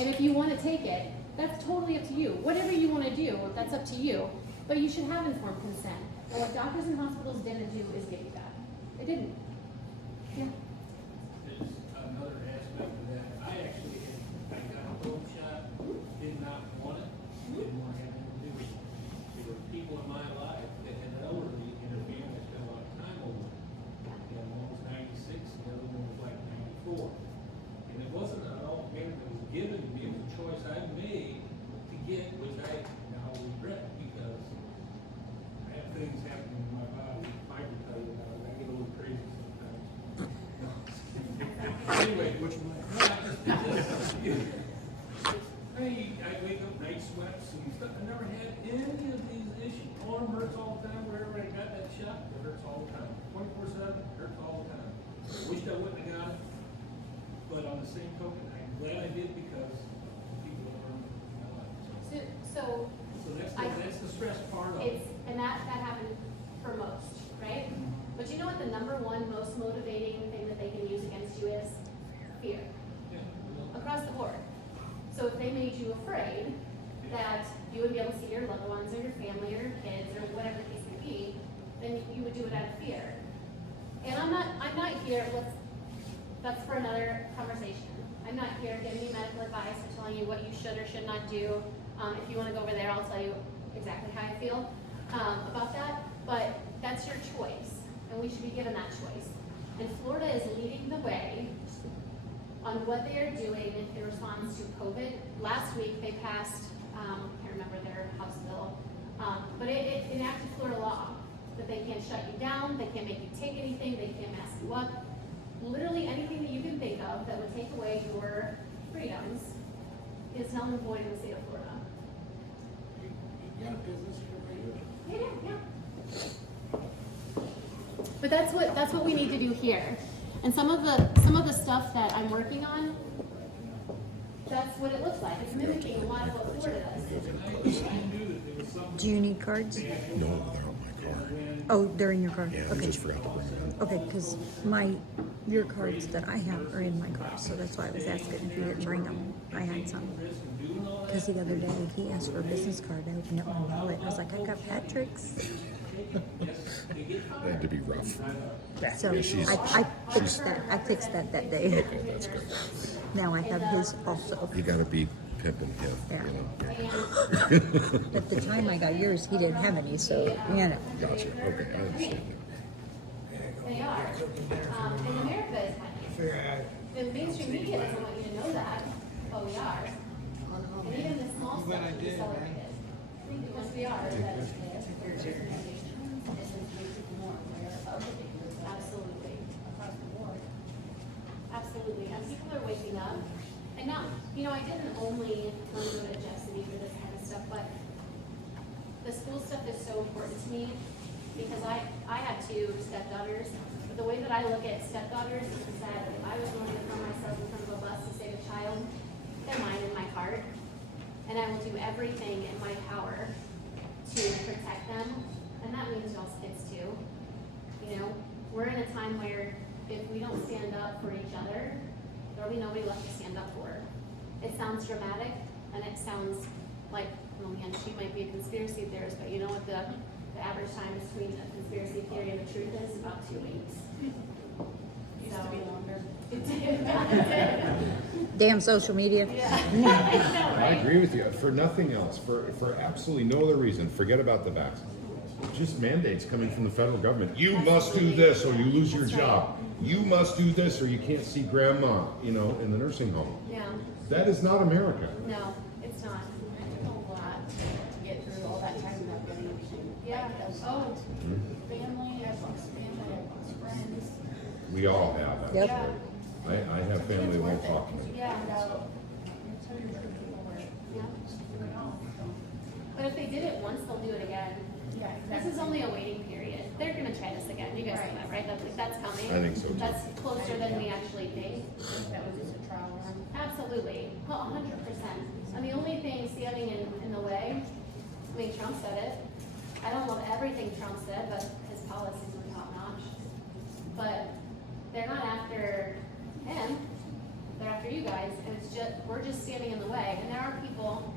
And if you want to take it, that's totally up to you. Whatever you want to do, that's up to you. But you should have informed consent. And what doctors and hospitals didn't do is give you that. They didn't. Yeah. There's another aspect of that. I actually I got a home shot, did not want it, didn't want to have anything to do with it. There were people in my life that had elderly in their family spent a lot of time over it. One was 96, and the other one was like 94. And it wasn't an ultimatum that was given to me, it was a choice I made to get, which I now regret because I have things happening in my body. Mike will tell you about it. I get a little crazy sometimes. Anyway, which one? I wake up night sweats and stuff. I never had any of these issues. Arm hurts all the time. Wherever I got that shot, it hurts all the time. 24/7, hurts all the time. I wished I wouldn't have got it. But on the same token, I'm glad I did because people that are in my life. So that's the stress part of it. and that happened for most, right? But you know what the number one most motivating thing that they can use against you is? Fear. Yeah. Across the board. So if they made you afraid that you would be able to see your loved ones or your family or your kids or whatever the case may be, then you would do it out of fear. And I'm not here, that's for another conversation. I'm not here giving you medical advice or telling you what you should or should not do. If you want to go over there, I'll tell you exactly how I feel about that. But that's your choice, and we should be given that choice. And Florida is leading the way on what they are doing in response to COVID. Last week they passed, I can't remember their House bill, but it enacted Florida law that they can't shut you down, they can't make you take anything, they can't mask you up. Literally anything that you can think of that would take away your freedoms is null and void in the state of Florida. You got a business here, right? Yeah. But that's what we need to do here. And some of the stuff that I'm working on, that's what it looks like. It's mimicking a lot of what Florida does. Do you need cards? No, they're on my car. Oh, they're in your car? Yeah, I Okay. just forgot to bring them in. Okay, because your cards that I have are in my car, so that's why I was asking if you didn't bring them. I had some. Because the other day he asked for a business card. I opened up my wallet. I was like, I got Patrick's. That had to be rough. So Yeah, I fixed that day. Okay, that's good. Now I have his also. You gotta be pimping him, Yeah. you know? At the time I got yours, he didn't have any, so you know. Gotcha, okay, I understand They are. And America is hiding. The mainstream media doesn't want you to know that, but we are. And even the small stuff should be celebrated. Because we are. Absolutely. Across the board. Absolutely. And people are waking up. And now, I didn't only come to go to Jeff City for this kind of stuff, but the school stuff is so important to me because I had 2 stepdaughters. But the way that I look at stepdaughters is that if I was willing to throw myself in front of a bus to save a child, they're mine in my heart. And I will do everything in my power to protect them. And that means y'all's kids too. We're in a time where if we don't stand up for each other, there'll be nobody left to stand up for. It sounds dramatic, and it sounds like, oh man, she might be a conspiracy theorist, but you know what the average time between a conspiracy theory and the truth is? About 2 weeks. Used to be longer. It did. Damn social media. Yeah. I know, I right? agree with you. For nothing else, for absolutely no other reason, forget about the vaccine. Just mandates coming from the federal government. You must do this or you lose your That's right. job. You must do this or you can't see grandma, you know, in the nursing home. Yeah. That is not America. No, it's not. It took a lot to get through all that time without getting anything. Yeah. Oh, Hmm? family, I've lost friends. We all have. Yep. Yeah. I have family who won't talk to me. Yeah. Yeah. But if they did it once, they'll do it again. Yeah, This is only a waiting period. They're gonna try this again. You guys know that, right? That's coming. I think so, too. That's closer than we actually think. That was just a trial run. Absolutely. Well, 100%. And the only thing standing in the way, I mean, Trump said it. I don't love everything Trump said, but his policies were top notch. But they're not after him. They're after you guys, and we're just standing in the way. And there are people,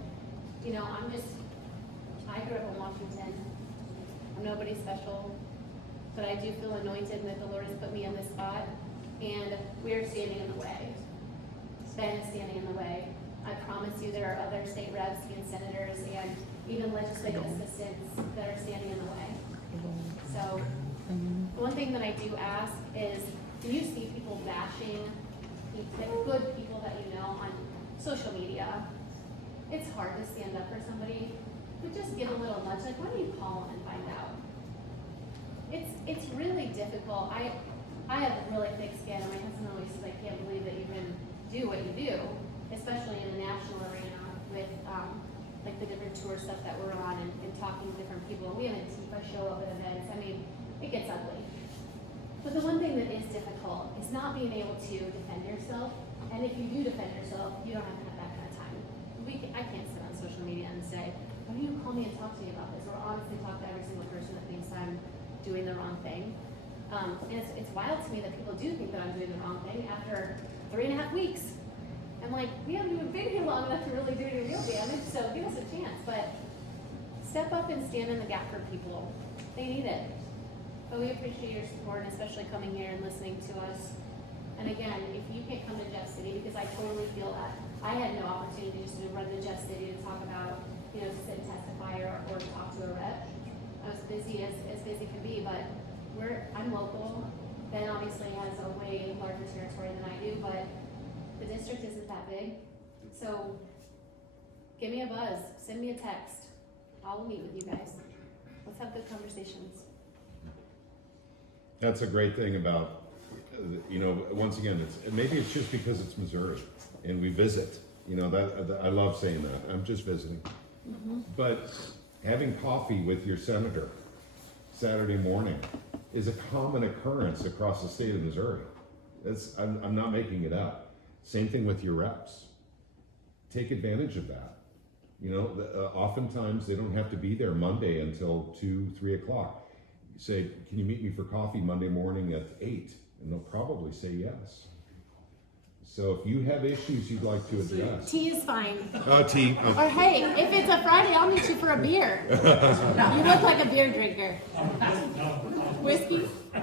you know, I grew up in Washington. I'm nobody special, but I do feel anointed that the Lord has put me in this spot, and we are standing in the way. Ben is standing in the way. I promise you there are other state reps and senators and even legislative assistants that are standing in the way. So, the one thing that I do ask is, when you see people bashing good people that you know on social media, it's hard to stand up for somebody, but just give a little nudge, like, why don't you call them and find out? It's really difficult. I have really thick skin, and my husband always says, I can't believe that you can do what you do, especially in a national arena with like the different tour stuff that we're on and talking to different people. We have a Antifa show up at events. I mean, it gets ugly. But the one thing that is difficult is not being able to defend yourself. And if you do defend yourself, you don't have to have that kind of time. I can't sit on social media and say, why don't you call me and talk to me about this? Or honestly talk to every single person that thinks I'm doing the wrong thing. And it's wild to me that people do think that I'm doing the wrong thing after 3.5 weeks. I'm like, we haven't even been here long enough to really do any real damage, so give us a chance. But step up and stand in the gap for people. They need it. But we appreciate your support, and especially coming here and listening to us. And again, if you can't come to Jeff City, because I totally feel that I had no opportunities to run to Jeff City to talk about, you know, to sit and testify or talk to a rep. I was busy as busy can be, but I'm local. Ben obviously has a way larger territory than I do, but the district isn't that big. So give me a buzz, send me a text. I'll meet with you guys. Let's have good conversations. That's a great thing about, you know, once again, maybe it's just because it's Missouri and we visit. You know, that I love saying that. I'm just visiting. Mm-hmm. But having coffee with your senator Saturday morning is a common occurrence across the state of Missouri. I'm not making it up. Same thing with your reps. Take advantage of that. You know, oftentimes they don't have to be there Monday until 2, 3 o'clock. You say, can you meet me for coffee Monday morning at 8? And they'll probably say yes. So if you have issues you'd like to address. Tea is fine. Tea. Or hey, if it's a Friday, I'll meet you for a beer. You look like a beer drinker. Whiskey? Oh.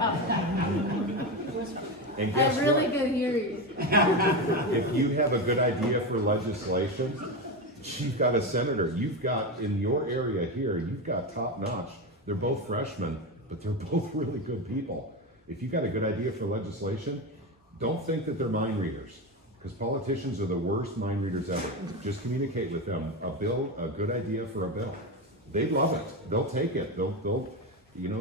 And I guess have really what? good hearing. If you have a good idea for legislation, you've got a senator. You've got, in your area here, you've got top notch. They're both freshmen, but they're both really good people. If you've got a good idea for legislation, don't think that they're mind readers, because politicians are the worst mind readers ever. Just communicate with them. A good idea for a bill. They love it. They'll take it. They'll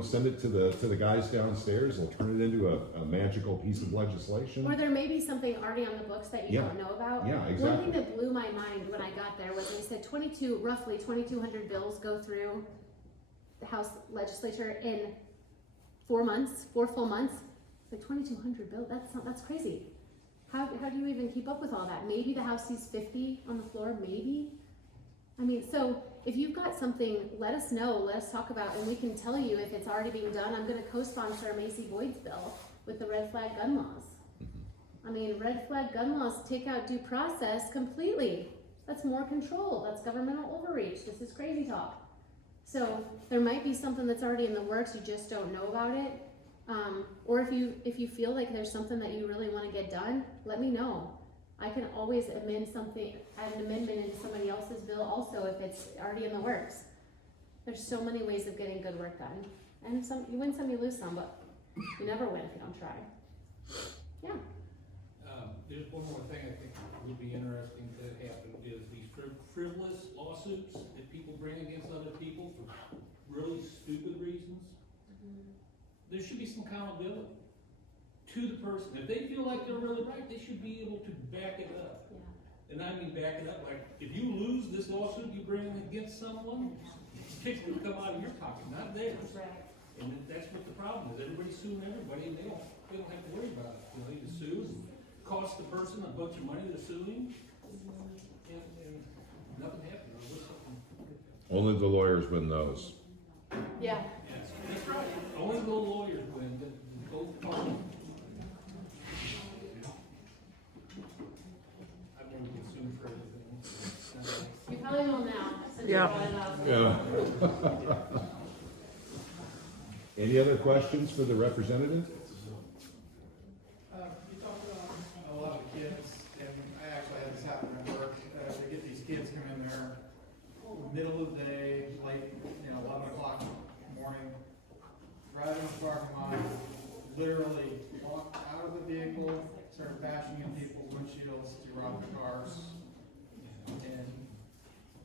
send it to the guys downstairs. They'll turn it into a magical piece of legislation. Or there may be something already on the books that you don't know about. Yeah, exactly. One thing that blew my mind when I got there was they said roughly 2,200 bills go through the House legislature in 4 full months. It's like 2,200 bills. That's crazy. How do you even keep up with all that? Maybe the House sees 50 on the floor. Maybe. I mean, so if you've got something, let us know. Let us talk about, and we can tell you if it's already being done. I'm going to co-sponsor Macy Boyd's bill with the red flag gun laws. I mean, red flag gun laws take out due process completely. That's more control. That's governmental overreach. This is crazy talk. So there might be something that's already in the works, you just don't know about it. Or if you feel like there's something that you really want to get done, let me know. I can always amend something, add an amendment into somebody else's bill also if it's already in the works. There's so many ways of getting good work done. And some, you win some, you lose some, but you never win if you don't try. Yeah. There's one more thing I think would be interesting to happen is these frivolous lawsuits that people bring against other people for really stupid reasons. There should be some accountability to the person. If they feel like they're really right, they should be able to back it up. Yeah. And I mean back it up, like, if you lose this lawsuit you bring against someone, kicks would come out of your pocket, not theirs. Right. And that's what the problem is. Everybody's suing everybody, and they don't have to worry about it. You know, you sue, cost the person a bunch of money to sue him, and nothing happened. Or something. Only the lawyers win those. Yeah. Yes, that's right. Only the lawyers win. Go party. I won't get sued for everything. You probably will now, since Yeah. you brought it up. Yeah. Any other questions for the representative? You talked about a lot of the kids, and I actually had this happen at work. We get these kids come in there, middle of the day, late, 11 o'clock in the morning, driving in the parking lot, literally walk out of the vehicle, start bashing in people's windshields to rob their cars. And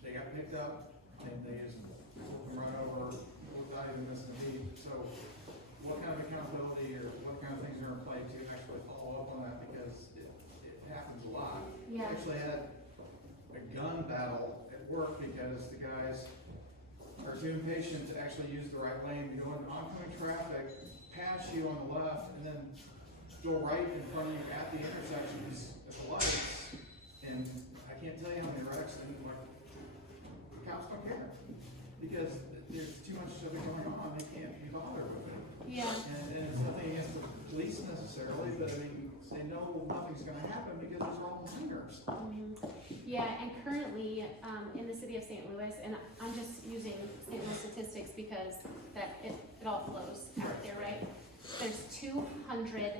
they got picked up, and they just pulled them right over without even missing a beat. So what kind of accountability or what kind of things are in play to actually follow up on that, because it happens a lot. Yeah. We actually had a gun battle at work because the guys are too impatient to actually use the right lane to go in oncoming traffic, pass you on the left, and then go right in front of you at the intersections at the lights. And I can't tell you how many wrecks, and like, the cops don't care, because there's too much of it going on, they can't be bothered with it. Yeah. And it's nothing against the police necessarily, but I mean, they know nothing's gonna happen because there's all singers. Yeah, and currently, in the city of St. Louis, and I'm just using St. Louis statistics because it all flows out there, right? There's 200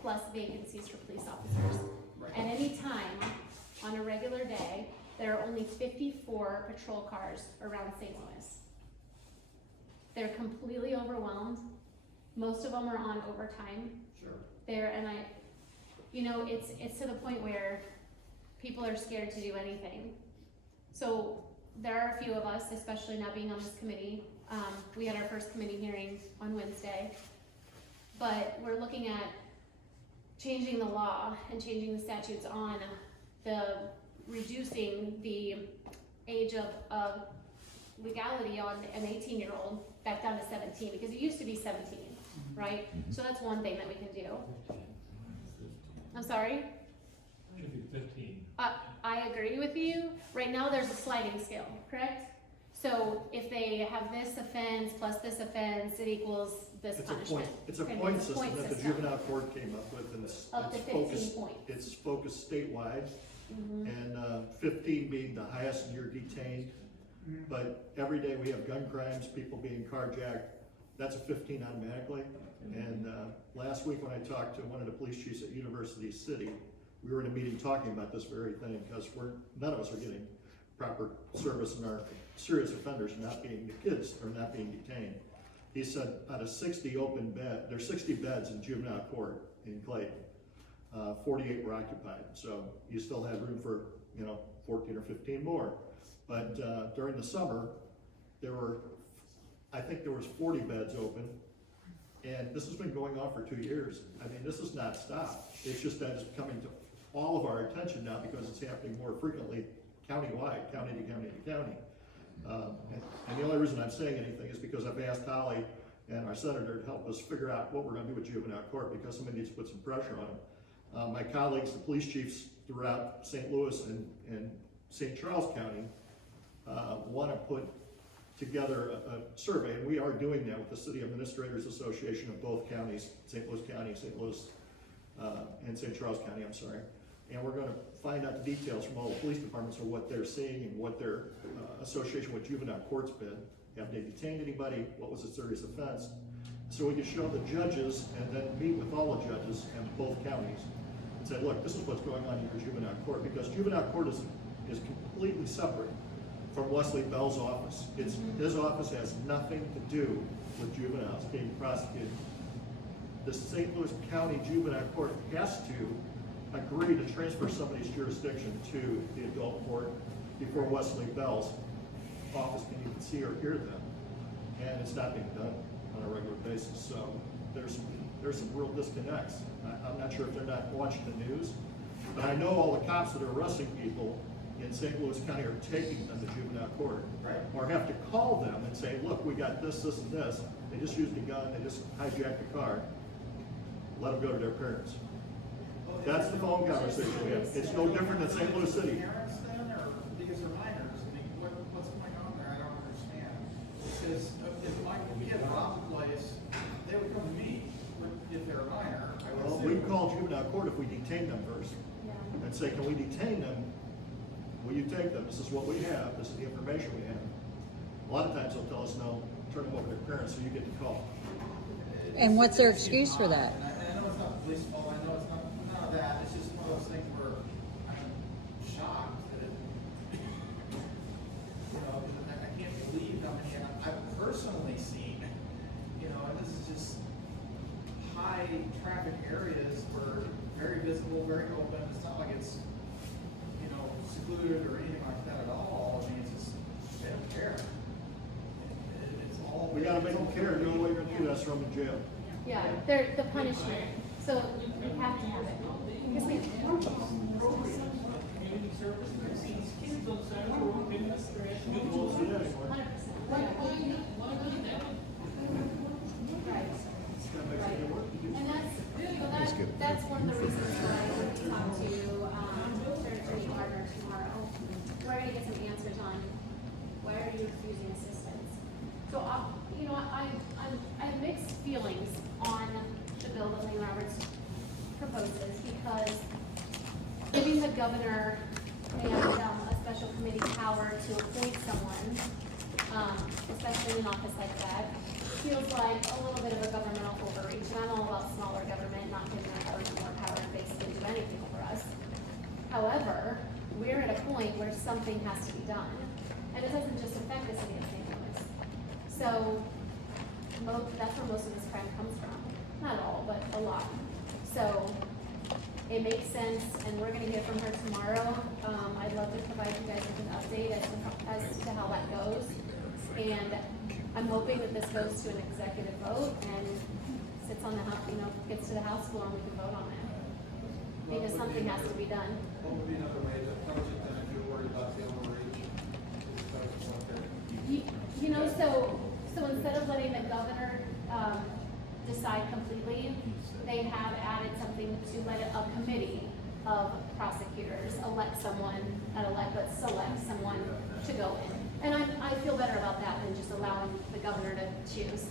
plus vacancies for police officers. Right. At any time, on a regular day, there are only 54 patrol cars around St. Louis. They're completely overwhelmed. Most of them are on overtime. Sure. It's to the point where people are scared to do anything. So there are a few of us, especially now being on this committee. We had our first committee hearing on Wednesday, but we're looking at changing the law and changing the statutes on reducing the age of legality on an 18-year-old back down to 17, because it used to be 17, right? So that's one thing that we can do. I'm sorry? Should be 15. I agree with you. Right now, there's a sliding scale, correct? So if they have this offense plus this offense, it equals this punishment. It's a Okay, point it's a system point that the system. juvenile court came up with, and Up to 15 points. It's focused statewide, Mhm. and 15 being the highest year detained. But every day we have gun crimes, people being carjacked, that's a 15 automatically. And last week when I talked to one of the police chiefs at University City, we were in a meeting talking about this very thing, because none of us are getting proper service, and our serious offenders not being, the kids are not being detained. He said out of 60 open beds, there's 60 beds in juvenile court in Clayton. 48 were occupied, so you still had room for 14 or 15 more. But during the summer, I think there was 40 beds open, and this has been going on for 2 years. I mean, this has not stopped. It's just that it's coming to all of our attention now because it's happening more frequently countywide, county to county to county. And the only reason I'm saying anything is because I've asked Holly and our senator to help us figure out what we're going to do with juvenile court, because somebody needs to put some pressure on them. My colleagues, the police chiefs throughout St. Louis and St. Charles County, want to put together a survey, and we are doing that with the City Administrators Association of both counties, St. Louis County, St. Louis in St. Charles County, I'm sorry. And we're gonna find out the details from all the police departments of what they're seeing and what their association with juvenile court's been. Have they detained anybody? What was a serious offense? So we can show the judges and then meet with all the judges in both counties and say, look, this is what's going on in your juvenile court, because juvenile court is completely separate from Wesley Bell's office. His office has nothing to do with juveniles being prosecuted. The St. Louis County Juvenile Court has to agree to transfer somebody's jurisdiction to the adult court before Wesley Bell's office can even see or hear them. And it's not being done on a regular basis. So there's some real disconnects. I'm not sure if they're not watching the news, but I know all the cops that are arresting people in St. Louis County are taking them to juvenile court. Right. Or have to call them and say, look, we got this, this, and this. They just used a gun, they just hijacked the car. Let them go to their parents. That's the phone conversation we have. It's no different than St. Louis City. Parents then, or these are minors, I mean, what's going on there, I don't understand. Because if my kid robbed the place, they would come to me if they're a minor. I would Well, assume. we call juvenile court if we detain them first. And say, can we detain them? Will you take them? This is what we have, this is the information we have. A lot of times they'll tell us, no, turn them over to their parents so you get the call. And what's their excuse for that? And I know it's not the police fault, I know it's not, none of that, it's just one of those things where I'm shocked that it, you know, I can't believe how many I've personally seen, you know, and this is just high traffic areas where very visible, very open, it's not like it's, you know, secluded or anything like that at all, I mean, it's just, they don't care. It's all. We gotta make them care, no way you're gonna do that, throw them in jail. Yeah, they're the punishment, so you have to have it. Yes, ma'am. Community service, these kids on Saturday were picking up trash. You won't see that anymore. 100%. And that's one of the reasons why I want to talk to Attorney Gardner tomorrow. We're gonna get some answers on why are you refusing assistance. So, you know, I have mixed feelings on the bill that Lane Roberts proposes, because giving the governor and a special committee power to appoint someone, especially in an office like that, feels like a little bit of a governmental overreach. And I'm all about smaller government, not giving our government more power and basically do anything for us. However, we're at a point where something has to be done. And it doesn't just affect the city of St. Louis. So that's where most of this crime comes from. Not all, but a lot. So it makes sense, and we're gonna hear from her tomorrow. I'd love to provide you guys with an update as to how that goes. And I'm hoping that this goes to an executive vote and sits on the House, you know, gets to the House floor and we can vote on it. Because something has to be done. What would be another way to approach it then if you're worried about the overreach? You know, so instead of letting the governor decide completely, they have added something to let a committee of prosecutors select someone to go in. And I feel better about that than just allowing the governor to choose.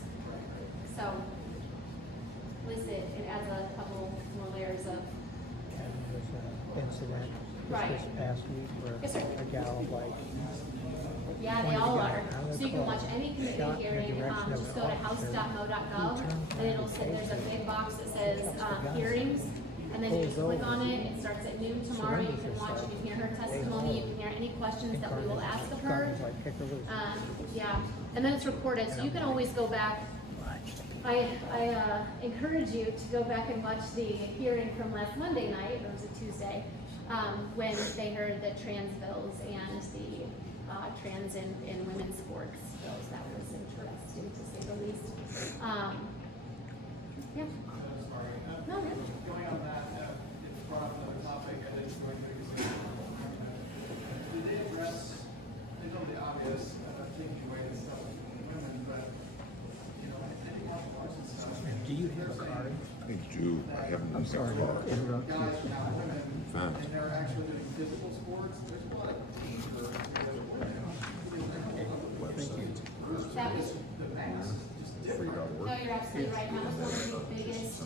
So, at least it adds a couple more layers of. Incident Right. this past week where Yes, sir. a gal like. Yeah, they all are. So you can watch any committee Shot in the hearing, direction of just an go to officer house.mo.gov, and it'll say, there's a big box that says, gun. hearings, and then you just Pulls click over. on it, it starts at noon tomorrow, you can watch, you can hear her testimony, you can hear any questions that we will ask of her. Guns like kick her loose. Yeah, and then it's recorded, so you can always go back. I encourage you to go back and watch the hearing from last Monday night, or was it Tuesday, when they heard the trans bills and the trans in women's sports bills. That was interesting, to say the least. Yeah. Sorry. No, no. Going on that, it's brought up another topic, I think it's going to be. Do they address, they know the obvious, taking away the stuff from women, but, you know, any martial arts and stuff. Do you have a card? I do. I haven't. I'm sorry to interrupt you. Guys now, women, Fine. and they're actually doing physical sports, there's a lot of teams that are. That was, The past, just different. no, you're absolutely right. That was one of the biggest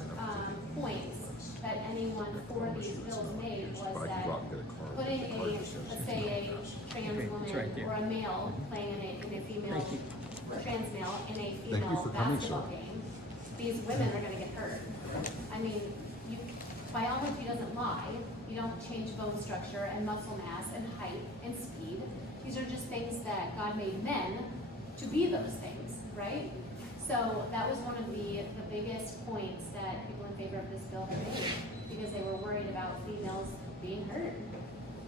points that any anyone for these bills made was that putting a, let's say a trans woman or a male playing in a female, or trans male in a female basketball game, these women are gonna get hurt. I mean, biology doesn't lie. You don't change bone structure and muscle mass and height and speed. These are just things that God made men to be those things, right? So that was one of the biggest points that people in favor of this bill had made, because they were worried about females being hurt.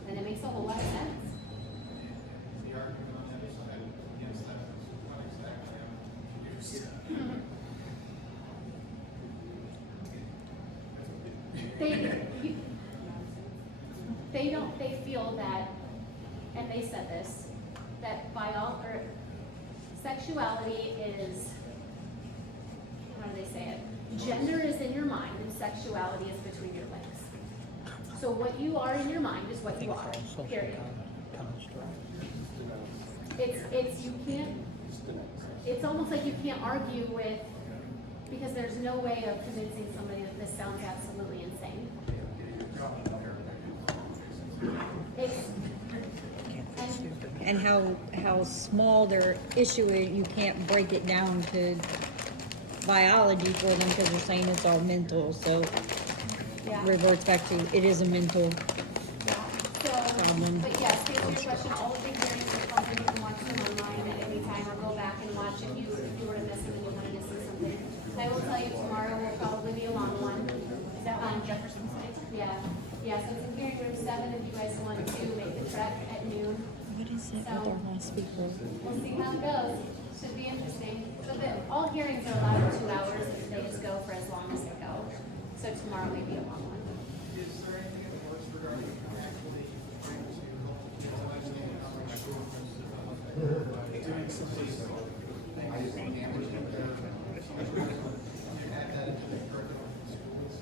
And it makes a whole lot of sense. The argument on the other side against that is not exactly. They feel that, and they said this, that sexuality is, how do they say it? Gender is in your mind and sexuality is between your legs. So what you are in your mind is what you are, period. It's almost like you can't argue with, because there's no way of convincing somebody that this sounds absolutely insane. And how small their issue is, you can't break it down to biology for them because they're saying it's all mental. So reverts back to it is a mental problem. But yes, to answer your question, all of the hearings are public. You can watch them online at any time, or go back and watch if you were to miss them and you wanted to see something. I will tell you, tomorrow will probably be a long one. Is that on Jefferson Street? Yeah. Yeah, so it's in hearing room 7 if you guys want to make the trek at noon. What is it with our last speaker? We'll see how it goes. Should be interesting. So all hearings are allowed 2 hours if they just go for as long as they go. So tomorrow may be a long one. Is there anything in the works regarding actually trying to help the kids understand how much school is doing some of these things damaging their add that into the curriculum in schools?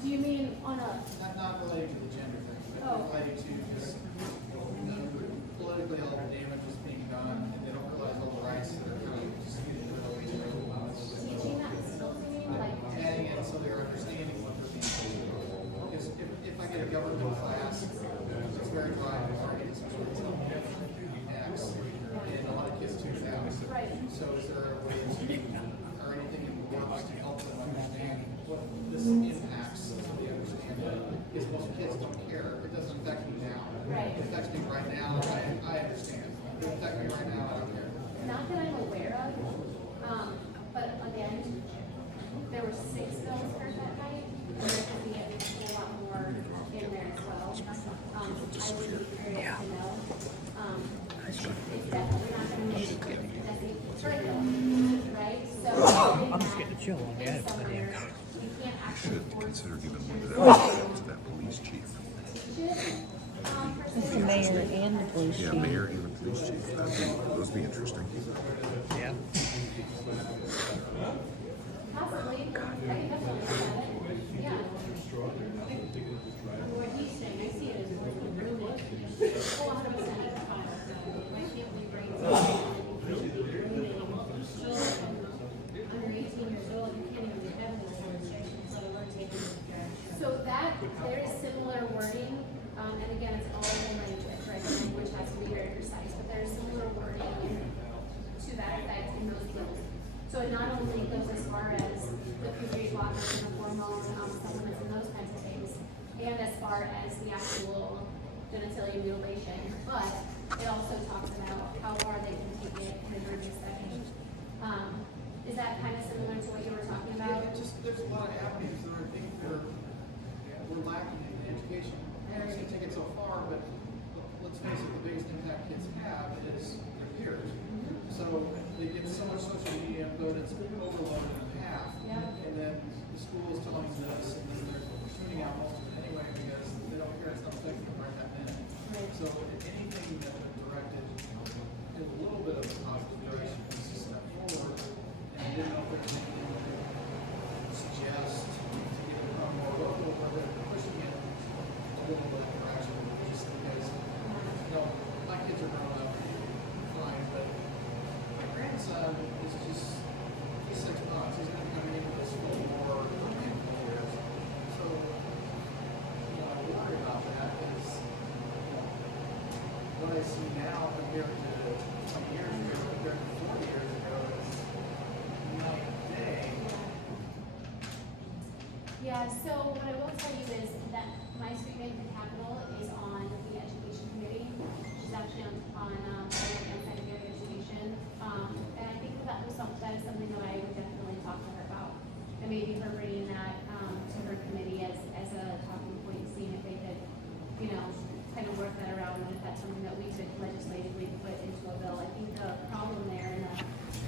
Do you mean on a? Not related to the gender thing, but related to just, politically all the damage is being done, and they don't realize all the rights that are coming. Teaching that skills, you mean? Like Adding it so they're understanding what they're being told. Because if I get a government class, it's very dry, it's already some sort of X, and a lot of kids tune out. Right. So is there a way to, or anything in the works to help them understand what this impacts, so they understand that? Because most kids don't care, it doesn't affect me now. Right. It affects me right now, I understand. It affects me right now, I don't care. not that I'm aware of, but again, there were 6 bills heard that night, and there could be a whole lot more in there as well. I would be curious to know. It's definitely not gonna make it curriculum, right? So I'm just getting a chill on the edit. You can't actually Consider giving one to that police chief. It's the mayor and the police chief. Yeah, mayor and the police chief. Those be interesting. Yeah. Possibly. I can definitely look at it. Yeah. What he's saying, I see it as what the room is. Oh, 100%. My family brings under 18 years old, you can't even have this conversation, so we're taking this direction. So there is similar wording, and again, it's all in language, right? The language has to be very precise, but there's similar wording to that effect in those bills. So it not only goes as far as the puberty blockers and the hormone supplements and those kinds of things, and as far as the actual genitalia mutilation, but it also talks about how far they can take it in a grooming setting. Is that kind of similar to what you were talking about? Yeah, just, there's a lot of avenues that I think we're lacking in education. I'm not gonna take it so far, but let's face it, the biggest impact kids have is their peers. So they get so much social media input, it's overloaded in half. Yeah. And then the school is telling them this, and then they're tuning out most of it anyway because they don't care, it's not affecting them right that minute. Right. So anything that was directed in a little bit of a positive direction is a step forward. And I didn't know if there's anything that would suggest to get it from more local, where they're pushing it to go in that direction, just because, you know, my kids are growing up fine, but my grandson is just, he's 6 months, he's gonna be coming into the school more Yeah, so what I will tell you is that my street bank, the Capitol, is on the education committee. She's actually on secondary education. And I think that is something that I would definitely talk to her about. And maybe her bringing that, to her committee as a talking point, seeing if they could, kind of work that around, and if that's something that we could legislatively put into a bill. I think the problem there and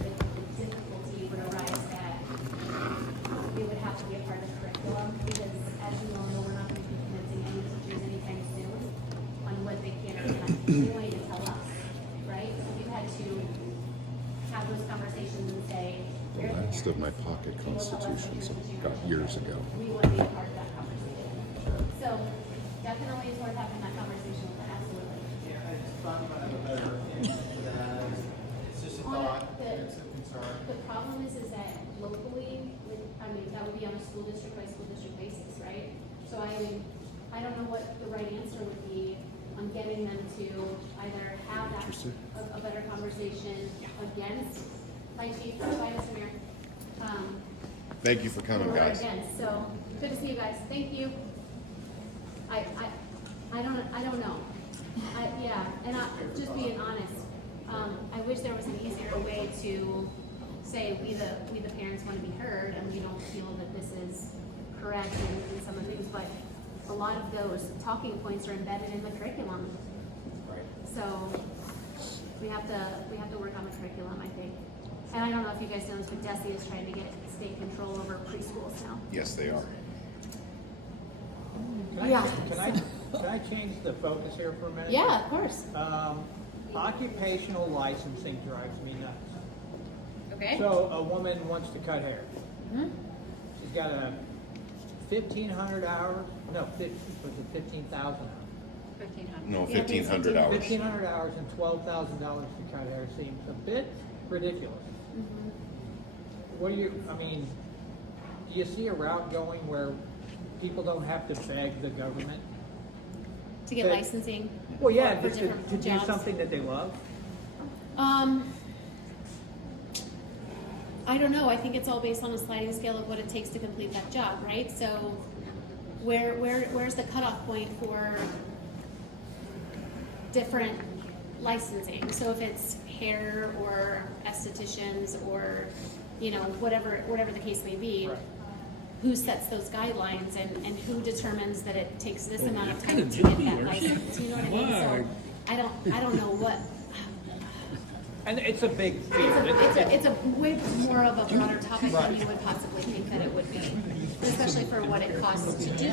the difficulty would arise that it would have to be a part of the curriculum, because as you all know, we're not going to be convincing any teachers anytime soon on what they can or cannot teach. They won't even tell us, right? So we've had to have those conversations and say, The last of my pocket constitutions got years ago. we want to be a part of that conversation. So definitely it's worth having that conversation with her, absolutely. Yeah, I just thought you might have a better answer to that. It's just a thought, it's a concern. The problem is that locally, that would be on a school district by school district basis, right? So I don't know what the right answer would be on getting them to either have that, a better conversation against, like Chief, by Mr. Mayor. Thank you for coming, or guys. against. So, good to see you guys, thank you. I don't know. Just being honest, I wish there was an easier way to say we the parents want to be heard, and we don't feel that this is correct in some of the things, but a lot of those talking points are embedded in the curriculum. Right. So we have to work on the curriculum, I think. And I don't know if you guys know this, but DESE is trying to get state control over preschools now. Yes, they are. Can I change the focus here for a minute? Yeah, of course. Occupational licensing drives me nuts. Okay. So a woman wants to cut hair. Mhm. She's got a 1,500 hours, no, 15,000 hours. 1,500. No, Yeah, 1,500 hours. 1,500 hours and $12,000 to cut hair seems a bit ridiculous. Mhm. What do you see a route going where people don't have to beg the government? To get licensing. Well, yeah, for just different to do jobs. something that they love. I don't know. I think it's all based on a sliding scale of what it takes to complete that job, right? So, where's the cutoff point for different licensing? So if it's hair or estheticians or whatever the case may be, Right. who sets those guidelines and who determines that it takes this amount of time to get that license? You know what I mean? So I don't know what. And it's a big field. It's a way more of a broader topic than you would possibly think that it would be, especially for what it costs to do